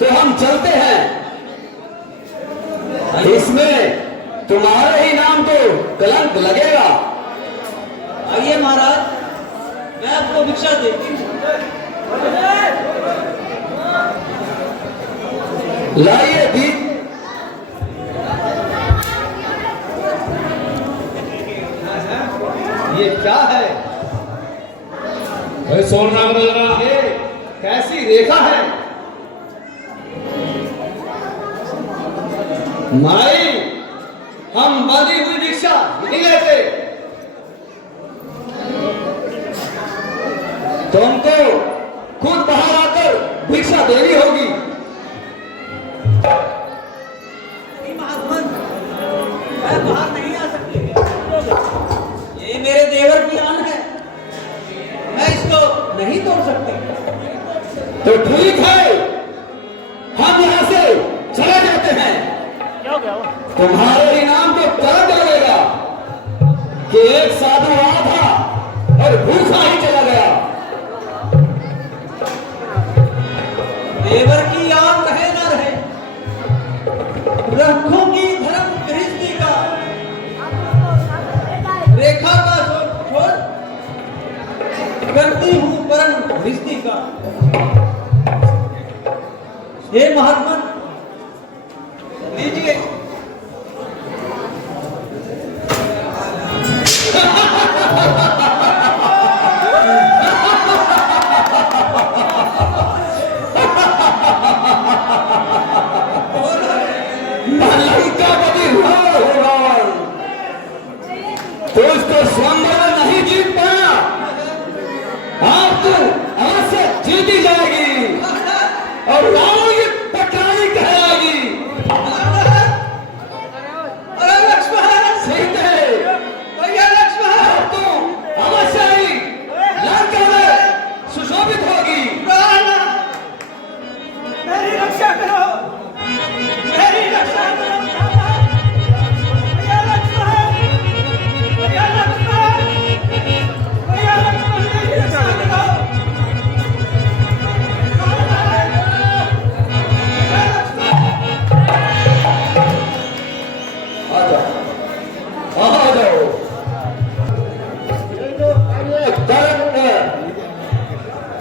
तो हम चलते हैं। इसमें तुम्हारे ही नाम तो कलंक लगेगा। आइए महाराज, मैं आपको भिक्षा देती हूँ। लाइए दी। ये क्या है? भाई सोना करो जरा। ये कैसी रेखा है? माई, हम बांधी हुई भिक्षा नहीं लेते। तुमको खुद बाहर आकर भिक्षा देनी होगी। महात्मन, मैं बाहर नहीं आ सकती। ये मेरे देवर की आन है, मैं इसको नहीं तोड़ सकती। तो ठीक है, हम यहां से चले जाते हैं। तुम्हारे ही नाम तो कलंक लगेगा कि एक साधु आया था और भूखा ही चला गया। देवर की आन रहे ना रहे, रखों की धर्म गृहस्थी का, रेखा का छोड़ करती हूँ परम गृहस्थी का। हे महात्मन, लीजिए। तो उसको स्वयंवर नहीं जीत पाया, आप तो अवश्य जीती जाएगी और रावण की पटरानी कहलाएगी। अरे लक्ष्मण, सीते, भैया लक्ष्मण, आप तो अवश्य ही लंका में सुशोभित होगी। मेरी रक्षा करो, मेरी रक्षा करो।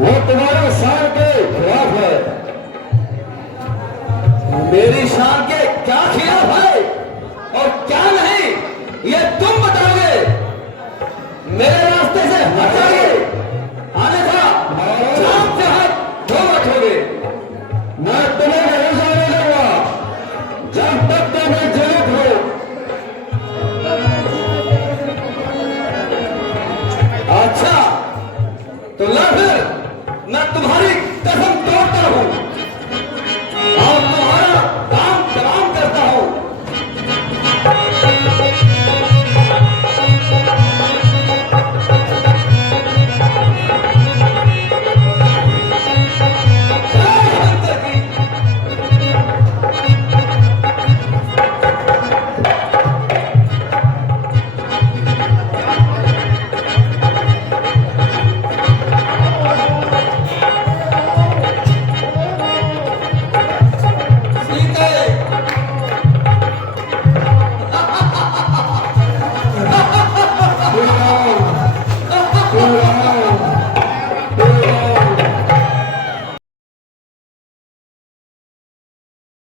वो तुम्हारे शान के खिलाफ है। मेरी शान के क्या खिलाफ है और क्या नहीं, ये तुम बताओगे। मेरे रास्ते से हट जाइए।